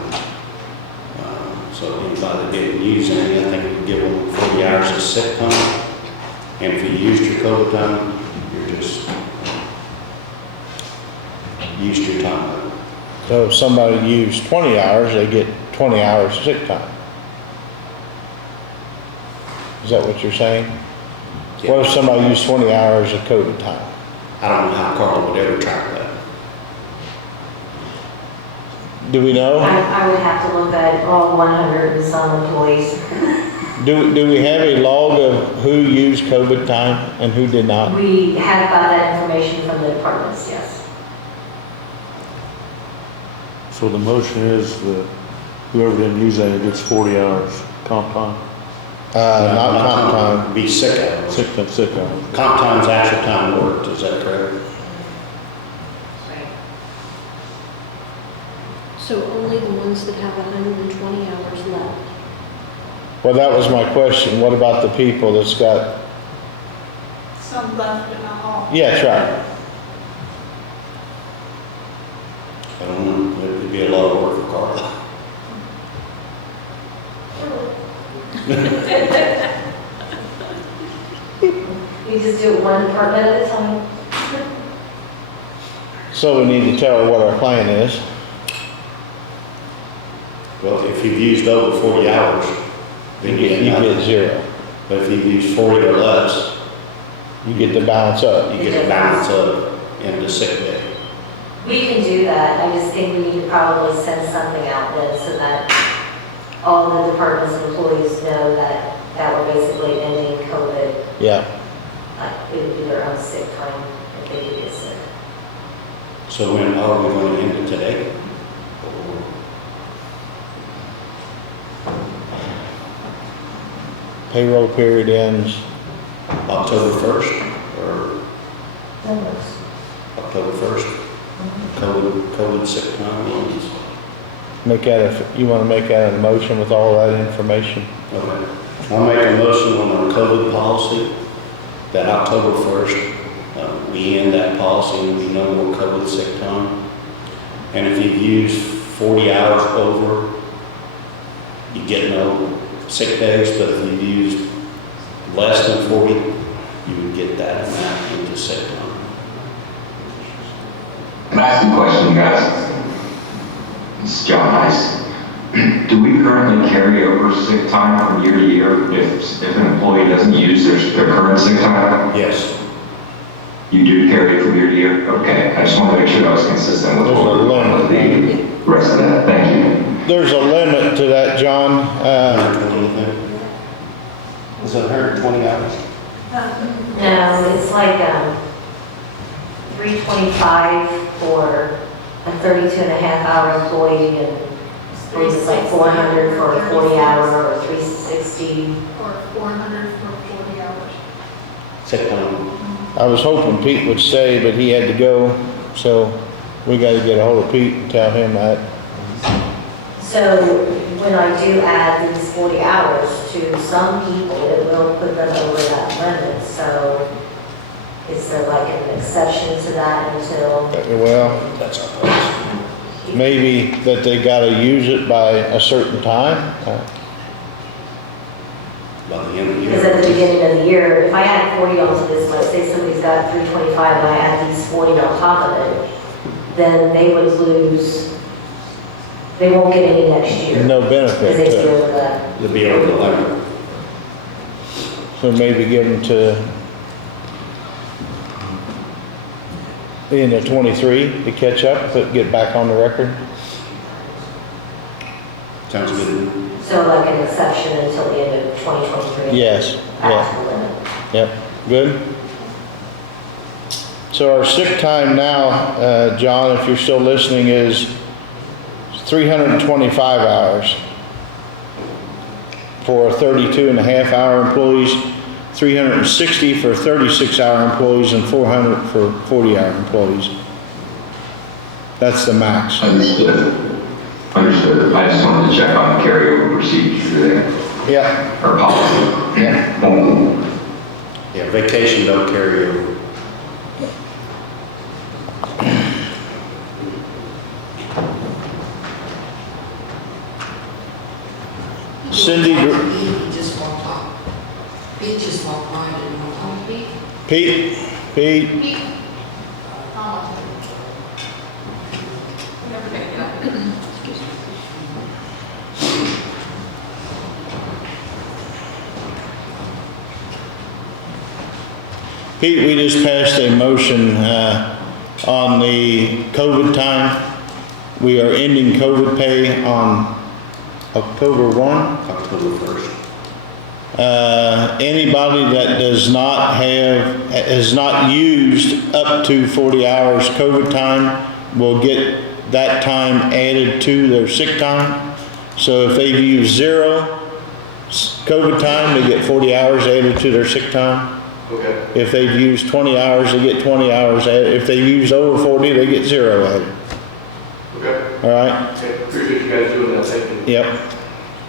So anybody that didn't use any, I think we give them 40 hours of sick time. And if you used your COVID time, you're just used your time. So if somebody used 20 hours, they get 20 hours sick time. Is that what you're saying? Yeah. What if somebody used 20 hours of COVID time? I don't know how Carl would ever track that. Do we know? I would have to look at all 100 and some employees. Do we have a log of who used COVID time and who did not? We have got that information from the departments, yes. So the motion is that whoever didn't use that gets 40 hours comp time, Not comp time. Be sick hours. sick hours. Comp time's actual time worked, is that correct? So only the ones that have 120 hours left. Well, that was my question. What about the people that's got, Some left in the hall. yeah, that's right. I don't know, it could be a lot of work for Carla. We just do it one department at a time. So we need to tell her what our plan is. Well, if you've used over 40 hours, then you You get get nothing. zero. But if you've used 40 or less, You get the balance up. you get the balance of into sick day. We can do that, I just think we need to probably send something out then so that all the department's employees know that we're basically ending COVID. Yeah. It would be their own sick time if they do get sick. So when are we going to end it today? Payroll period ends, October 1st or That works. October 1st? COVID sick time ends. make that, you want to make that a motion with all that information? Okay. I'll make a motion on our COVID policy that October 1st, we end that policy and we no more COVID sick time. And if you've used 40 hours over, you get no sick days, but if you've used less than 40, you would get that amount into sick time. Can I ask a question, guys? It's John Nice. Do we currently carry over sick time from year to year if an employee doesn't use their current sick time? Yes. You do carry it from year to year? Okay, I just wanted to make sure I was consistent with There's a limit. the rest of that. Thank you. There's a limit to that, John. 120, is it 120 hours? No, it's like, 325 for a 32.5-hour employee, and I believe it's like 400 for a 40-hour, or 360. Or 400 for 40 hours. Sick time. I was hoping Pete would stay, but he had to go, so we got to get a hold of Pete and tell him that. So when I do add these 40 hours to some people, it will put them over that limit. So is there like an exception to that until? Well, That's our policy. maybe that they got to use it by a certain time. By the end of the Because at the year. beginning of the year, if I add 40 onto this, let's say somebody's got 325 and I add these 40 on top of it, then they would lose, they won't get any next year. No Because benefit they to feel it. that. You'll be over the limit. So maybe give them to the end of 23 to catch up, but get back on the record. Sounds good. So like an exception until the end of 2023? Yes, That's yeah, the limit. yep, good. So our sick time now, John, if you're still listening, is 325 hours for 32.5-hour employees, 360 for 36-hour employees, and 400 for 40-hour employees. That's the max. Understood. Understood. I just wanted to check on the carryover procedure there, Yeah, or policy. yeah. Yeah, vacation don't carry over. Cindy, He just walked off. He just walked by, didn't walk off. Pete, Pete? Oh. Never picked it up. Pete, we just passed a motion on the COVID time. We are ending COVID pay on October 1. October 1st. Anybody that does not have, has not used up to 40 hours COVID time will get that time added to their sick time. So if they've used 0 COVID time, they get 40 hours added to their sick time. Okay. If they've used 20 hours, they get 20 hours added. If they use over 40, they get 0 added. Okay. All right? Okay. Appreciate you guys doing that, thank you. Yep.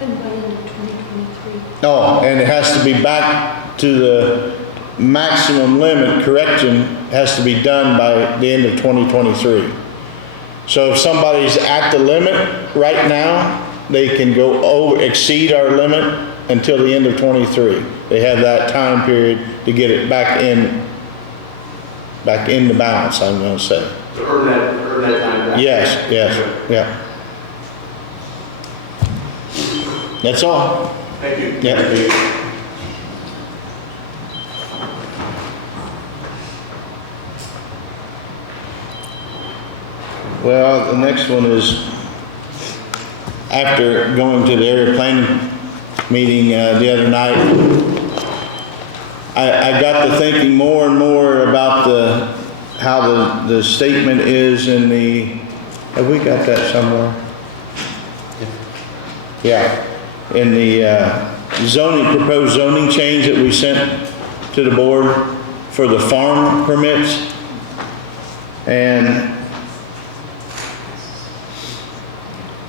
And by the end of 2023. Oh, and it has to be back to the maximum limit, correction has to be done by the end of 2023. So if somebody's at the limit right now, they can go exceed our limit until the end of 23. They have that time period to get it back into balance, I'm gonna say. To earn that time back. Yes, yeah. That's all. Thank you. Yeah. Well, the next one is, after going to the area planning meeting the other night, I got to thinking more and more about how the statement is in the, have we got that somewhere? Yeah, in the proposed zoning change that we sent to the board for the farm permits. And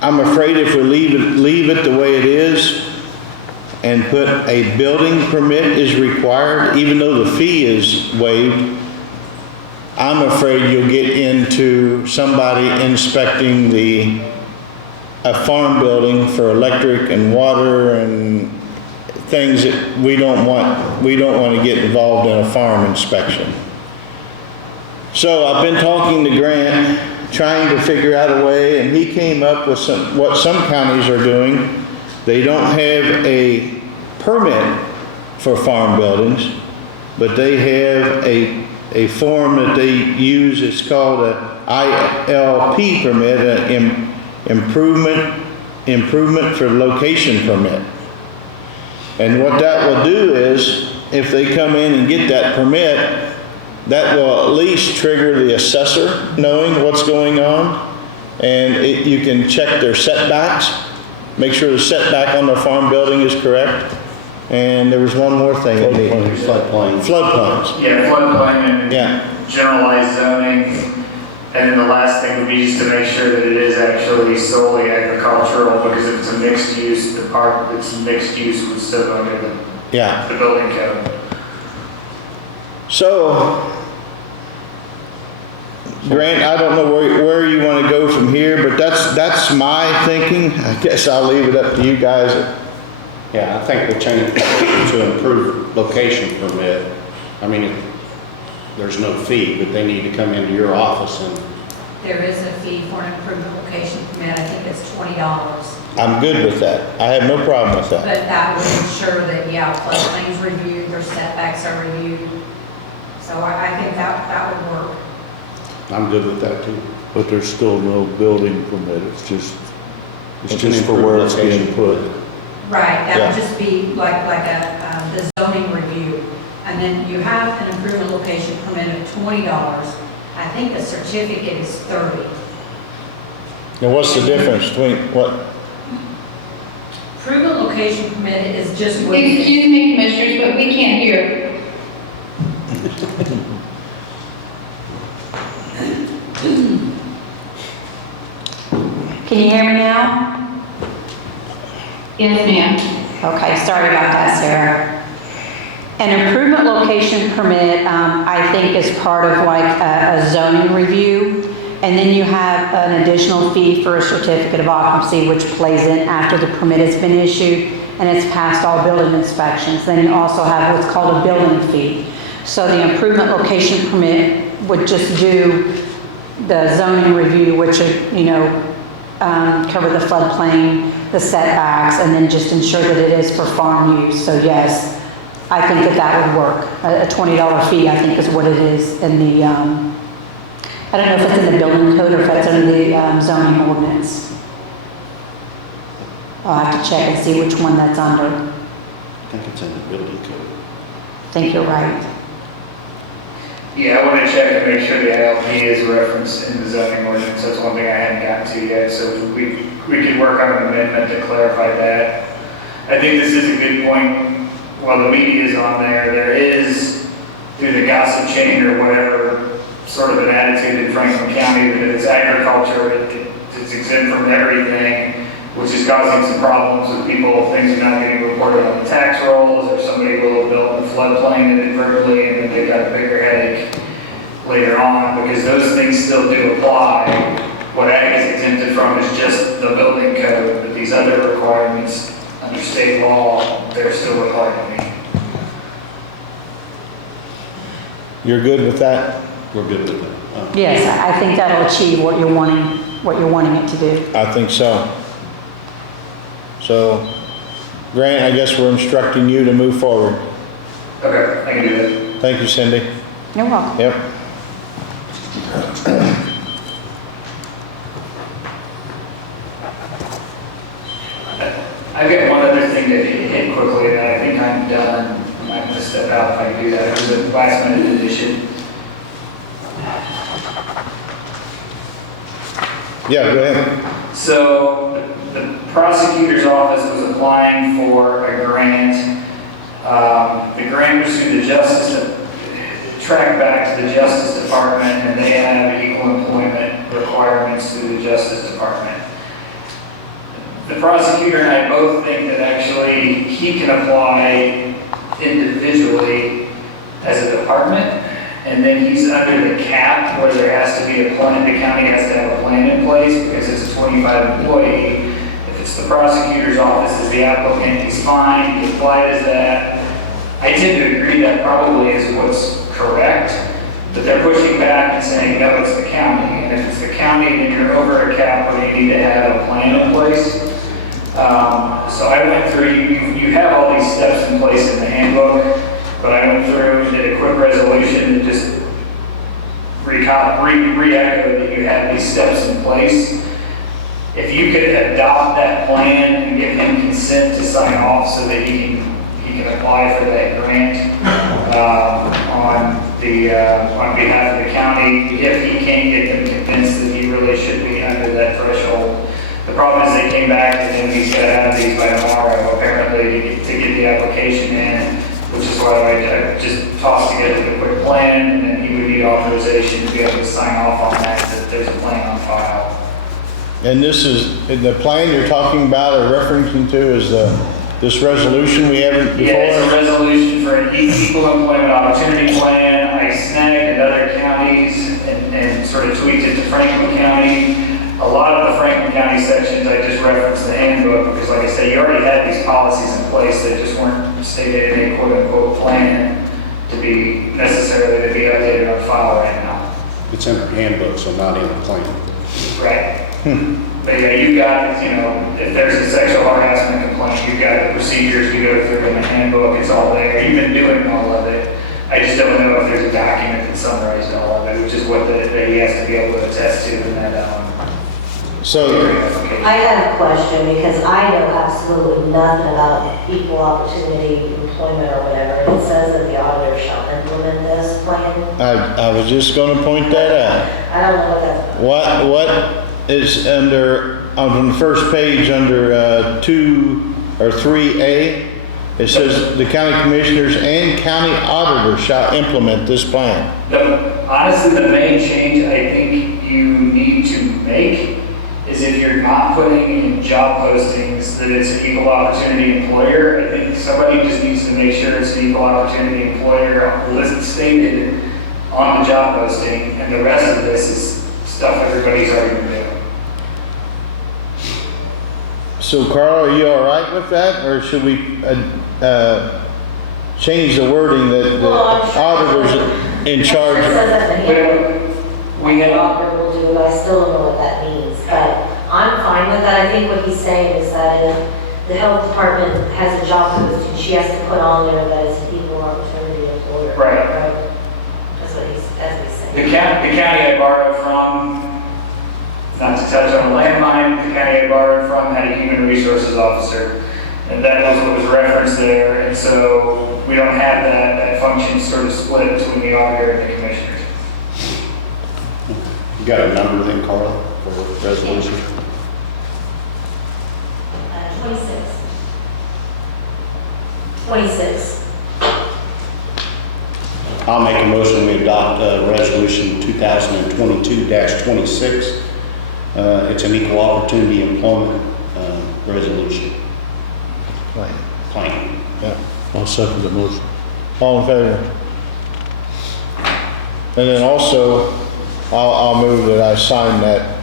I'm afraid if we leave it the way it is and put a building permit is required, even though the fee is waived, I'm afraid you'll get into somebody inspecting a farm building for electric and water and things that we don't want to get involved in a farm inspection. So I've been talking to Grant, trying to figure out a way, and he came up with what some counties are doing. They don't have a permit for farm buildings, but they have a form that they use. It's called a ILP permit, an improvement for location permit. And what that will do is, if they come in and get that permit, that will at least trigger the assessor knowing what's going on, and you can check their setbacks, make sure the setback on their farm building is correct. And there was one more thing. Floodplains. Yeah, floodplain and generalized zoning. And then the last thing would be just to make sure that it is actually solely agricultural, because if it's a mixed use, the part that's mixed use would still go under the building code. So, Grant, I don't know where you want to go from here, but that's my thinking. I guess I'll leave it up to you guys. Yeah, I think we'll change it to improve location permit. I mean, there's no fee, but they need to come into your office and. There is a fee for an improvement location permit. I think it's $20. I'm good with that. I have no problem with that. But that would ensure that, floodplains reviewed, their setbacks are reviewed. So I think that would work. I'm good with that too. But there's still no building permit. It's just for where it's being put. Right, that would just be like the zoning review. And then you have an improvement location permit of $20. I think the certificate is $30. Now what's the difference between what? Improvement location permit is just. Excuse me, commissioners, but we can't hear. Can you hear me now? Yes, ma'am. Okay, sorry about that, Sarah. An improvement location permit, I think, is part of like a zoning review. And then you have an additional fee for a certificate of occupancy, which plays in after the permit has been issued and it's passed all building inspections. Then you also have what's called a building fee. So the improvement location permit would just do the zoning review, which would, cover the floodplain, the setbacks, and then just ensure that it is for farm use. So yes, I think that would work. A $20 fee, I think, is what it is in the, I don't know if it's in the building code or if it's under the zoning ordinance. I'll have to check and see which one that's under. I think it's in the building code. I think you're right. Yeah, I want to check and make sure the ILP is referenced in the zoning ordinance. That's one thing I hadn't gotten to yet, so we could work on an amendment to clarify that. I think this is a good point. While the media is on there is, through the gossip chain or whatever, sort of an attitude in Franklin County that it's agriculture, it's exempt from everything, which is causing some problems with people. Things are not getting reported on the tax rolls, or somebody will have built in a floodplain inadvertently, and then they've got a bigger headache later on, because those things still do apply. What ag is exempted from is just the building code, but these other requirements under state law, they're still required to meet. You're good with that? We're good with that. Yes, I think that'll achieve what you're wanting it to do. I think so. So, Grant, I guess we're instructing you to move forward. Okay, I can do that. Thank you, Cindy. You're welcome. Yep. I've got one other thing to hit quickly that I think I'm done. I'm not going to step out if I can do that. It was a last minute addition. Yeah, go ahead. So the prosecutor's office was applying for a grant. The grant was through the track back to the Justice Department, and they have equal employment requirements through the Justice Department. The prosecutor and I both think that actually he can apply individually as a department, and then he's under the cap where there has to be a plan, the county has to have a plan in place because it's a 25 employee. If it's the prosecutor's office as the applicant, he's fine, he applied as that. I tend to agree that probably is what's correct, but they're pushing back and saying, no, it's the county. And if it's the county, then you're over a cap where you need to have a plan in place. So I went through, you have all these steps in place in the handbook, but I went through and did a quick resolution to just re-echo that you have these steps in place. If you could adopt that plan and give him consent to sign off so that he can apply for that grant on behalf of the county, if he can't get them convinced that he really should be under that threshold. The problem is they came back and then he's got to have these by tomorrow, apparently, to get the application in, which is why I just tossed together the quick plan, and then he would need authorization to be able to sign off on that there's a plan on file. And this is, the plan you're talking about or referencing to is this resolution we have before? Yeah, it's a resolution for an equal employment opportunity plan. I snagged at other counties and sort of tweaked it to Franklin County. A lot of the Franklin County sections, I just referenced the handbook because, like I said, you already had these policies in place that just weren't stated in a quote-unquote plan to be necessarily to be updated on file right now. It's in our handbook, so not in the plan. Right. But yeah, you've got, if there's a sexual harassment complaint, you've got the procedures to go through in the handbook. It's all there. You've been doing all of it. I just don't know if there's a document that summarizes all of it, which is what that he has to be able to attest to in that. So, I have a question because I know absolutely nothing about equal opportunity employment or whatever. It says that the auditor shall implement this plan. I was just going to point that out. I don't know what that's about. What is under, on the first page under 2 or 3A, it says the county commissioners and county auditor shall implement this plan. Honestly, the main change I think you need to make is if you're not putting in job postings that it's an equal opportunity employer. I think somebody just needs to make sure it's an equal opportunity employer listed stated on the job posting, and the rest of this is stuff everybody's already been doing. So Carl, are you all right with that, or should we change the wording that the auditor's in charge? It says that the We have auditor will do it. I still don't know what that means, but I'm fine with that. I think what he's saying is that if the health department has a job posting, she has to put on there that it's an equal opportunity employer. Right. That's what he's saying. the county I borrowed from, not to touch on a landmine, the county I borrowed from had a human resources officer. And that was what was referenced there. And so we don't have that function sort of split between the auditor and the commissioners. You got a number then, Carla, for resolution? 26. I'll make a motion we adopt resolution 2022-26, It's an equal opportunity employment resolution plan. Yeah. I'll second the motion. All in favor? And then also, I'll move that I sign that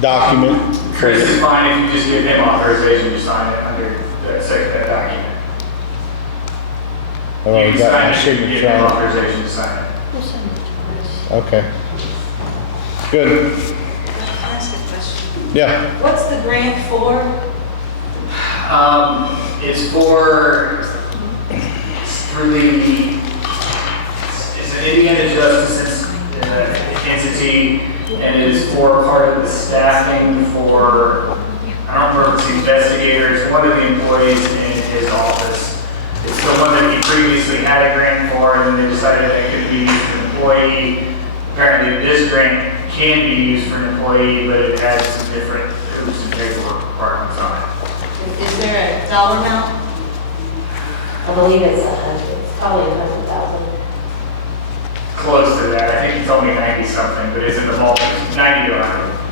document. Chris is fine if you just give him authorization to sign it under that document. I've already You got my can sign it, you signature give him on it. authorization to sign it. We'll send it to Chris. Okay. Good. Can I ask a question? Yeah. What's the grant for? It's through it's an Indiana Justice entity, and it's for part of the staffing for, I don't remember if it's investigators, one of the employees in his office. It's the one that he previously had a grant for, and then they decided that it could be used for an employee. Apparently, this grant can be used for an employee, but it has some different hoops and paperwork requirements on it. Is there a dollar amount? I believe it's probably 100,000. Close to that. I think it's only 90 something, but it's in the ballpark, 90 to 100.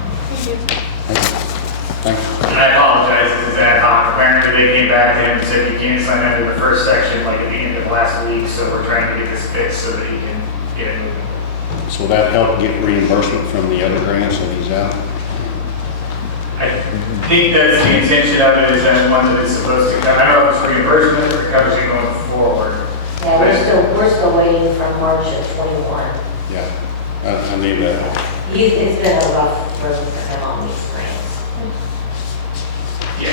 And I apologize, this is ad hoc. Apparently they came back to him and said you can't sign under the first section like at the end of last week, so we're trying to get this fixed so that he can get it moving. So will that help get reimbursement from the other grants that he's out? I think that's the intention of it, is that one that is supposed to come. I don't know if it's reimbursement or covers you going forward. Yeah, we're still waiting from March of 21. Yeah, I need that. It's been a rough road for him on these grants. Yeah,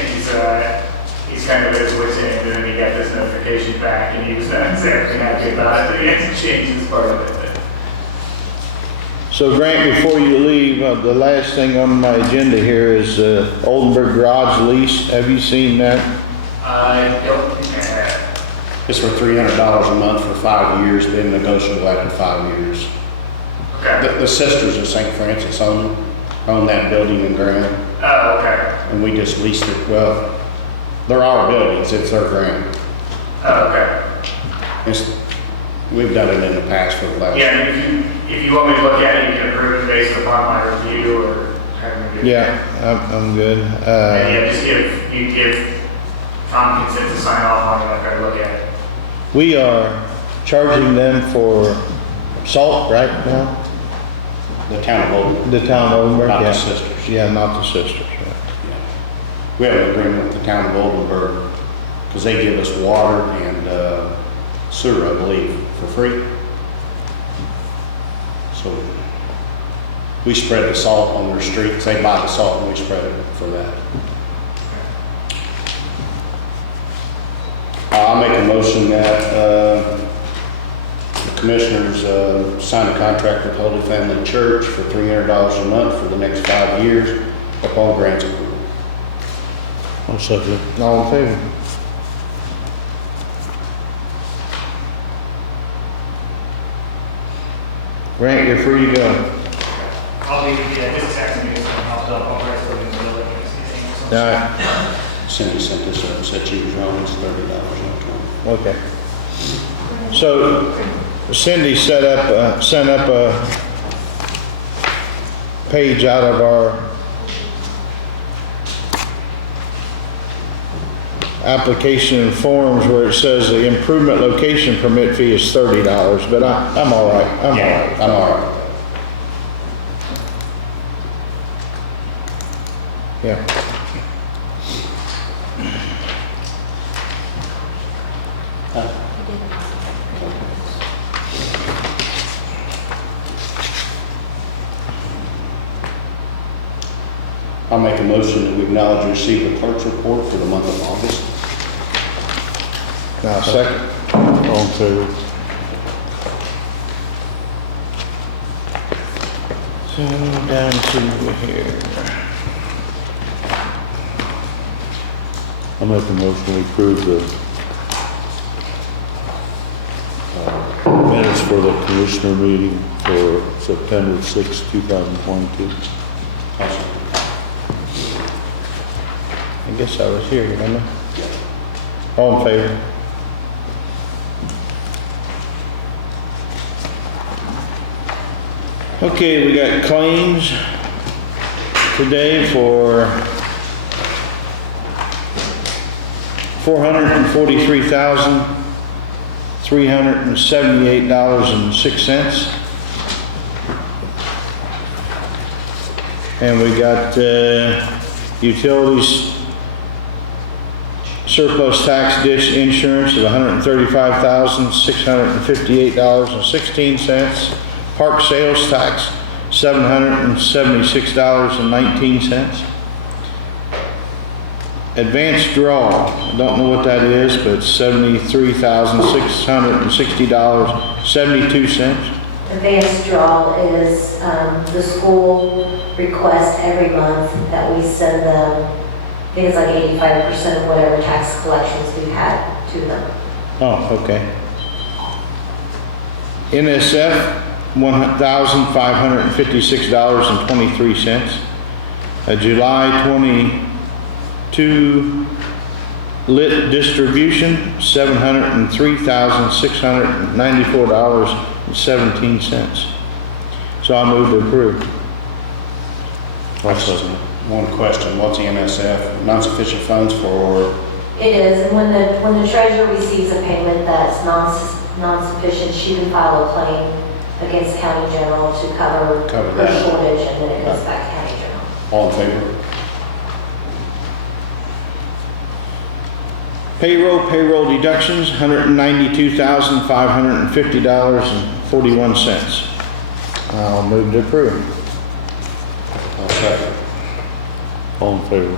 he's kind of at his wit's end, and then he got this notification back, and he was not exactly happy about it, but he had to change his part of it. So Grant, before you leave, the last thing on my agenda here is Oldenburg Garage lease. Have you seen that? I don't think I have. It's for $300 a month for 5 years, then negotiable after 5 years. Okay. The sisters of St. Francis own that building and ground, Oh, okay. and we just leased it. Well, they're our buildings, it's their ground. Oh, okay. We've done it in the past for the last. Yeah, if you want me to look at it, you can approve it based upon my review or having a good. Yeah, I'm good. And yeah, just give Tom consent to sign off on it after I look at it. We are charging them for salt right now? The town of Oldenburg. The town of Oldenburg? Not yeah. the sisters. Yeah, not the sisters, yeah. We have an agreement with the town of Oldenburg, because they give us water and sewer, I believe, for free. So we spread the salt on their streets. They buy the salt and we spread it for that. I'll make a motion that the commissioners sign a contract with Holy Family Church for $300 a month for the next 5 years upon grants approval. I'll second it. All in favor? Grant, you're free to go. I'll be, just text me if something pops up, I'll try to put it in the building. All right. Cindy sent this up, said she was wrong, it's $30 not $20. Okay. So Cindy sent up a page out of our application and forms where it says the improvement location permit fee is $30, but I'm all right. I'm all right. Yeah. I'll make a motion that we acknowledge and receive the clerk's report for the month of August. Now, second. All in favor? So down to here. I'll make a motion to approve the minutes for the commissioner meeting for September 6, 2022. I guess I was here, remember? All in favor? Okay, we got claims. today for $443,378.06. And we got utilities surplus tax ditch insurance of $135,658.16. Park sales tax, $776.19. Advanced draw, I don't know what that is, but it's $73,660.72. Advanced draw is the school request every month that we send them. I think it's like 85% of whatever tax collections we've had to them. Oh, okay. NSF, $1,556.23. July 22 lit distribution, $703,694.17. So I'll move to approve. One question, what's the NSF, non-sufficient funds for? It is, and when the treasurer receives a payment that's non-sufficient, she can file a claim against county general to cover her that shortage, and then it goes back to county general. All in favor? Payroll deductions, $192,550.41. I'll move to approve. I'll second. All in favor?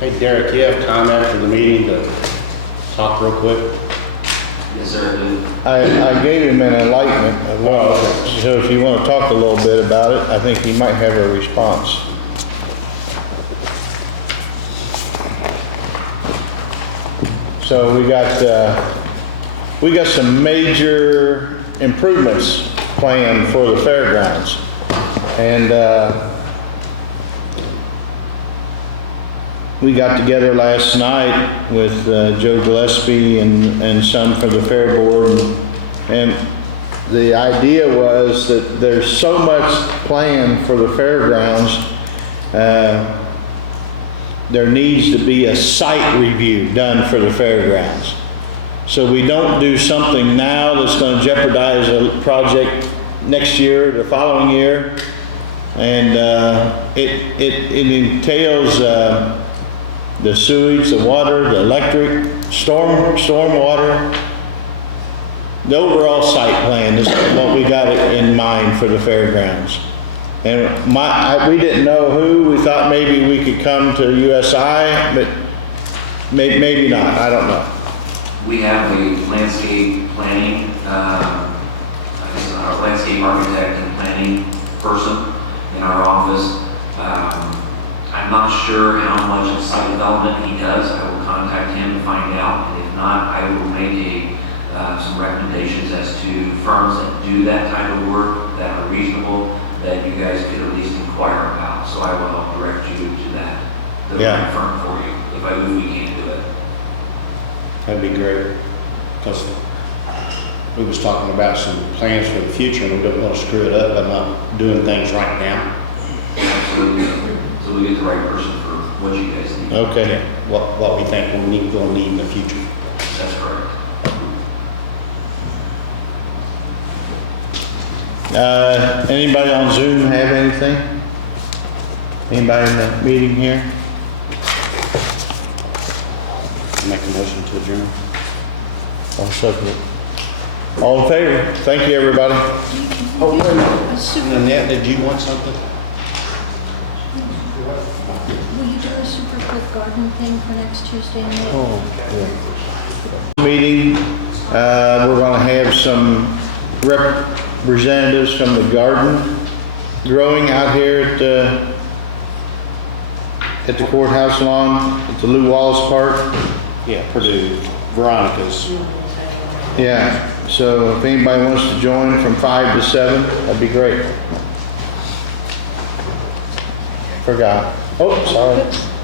Hey Derek, you have time after the meeting to talk real quick? Yes, sir, I do. I gave him an enlightenment as well, so if you want to talk a little bit about it, I think he might have a response. So we got some major improvements planned for the fairgrounds. And we got together last night with Joe Gillespie and some for the fair board, and the idea was that there's so much planned for the fairgrounds, there needs to be a site review done for the fairgrounds. So we don't do something now that's going to jeopardize a project next year, the following year, and it entails the sewage, the water, the electric, storm water. The overall site plan is what we got in mind for the fairgrounds. And we didn't know who. We thought maybe we could come to USI, but maybe not. I don't know. We have a landscape planning, a landscape architect and planning person in our office. I'm not sure how much of site development he does. I will contact him and find out. And if not, I will make some recommendations as to firms that do that type of work that are reasonable, that you guys could at least inquire about. So I will help direct you to that, the right firm for you, if we can't do it. That'd be great. Because we was talking about some plans for the future, and we don't want to screw it up by not doing things right now. Absolutely. So we get the right person for what you guys need. Okay. What we think we'll need in the future. That's correct. Anybody on Zoom have anything? Anybody in the meeting here? Make a motion to adjourn. I'll second it. All in favor? Thank you, everybody. Oh, wait a minute. Annette, did you want something? Will you do a super quick garden thing for next Tuesday night? Meeting, we're going to have some representatives from the garden growing out here at the courthouse lawn, at the Lou Walls Park. Yeah, Purdue, Veronica's. Yeah, so if anybody wants to join from 5 to 7, that'd be great. forgot. Oh, sorry.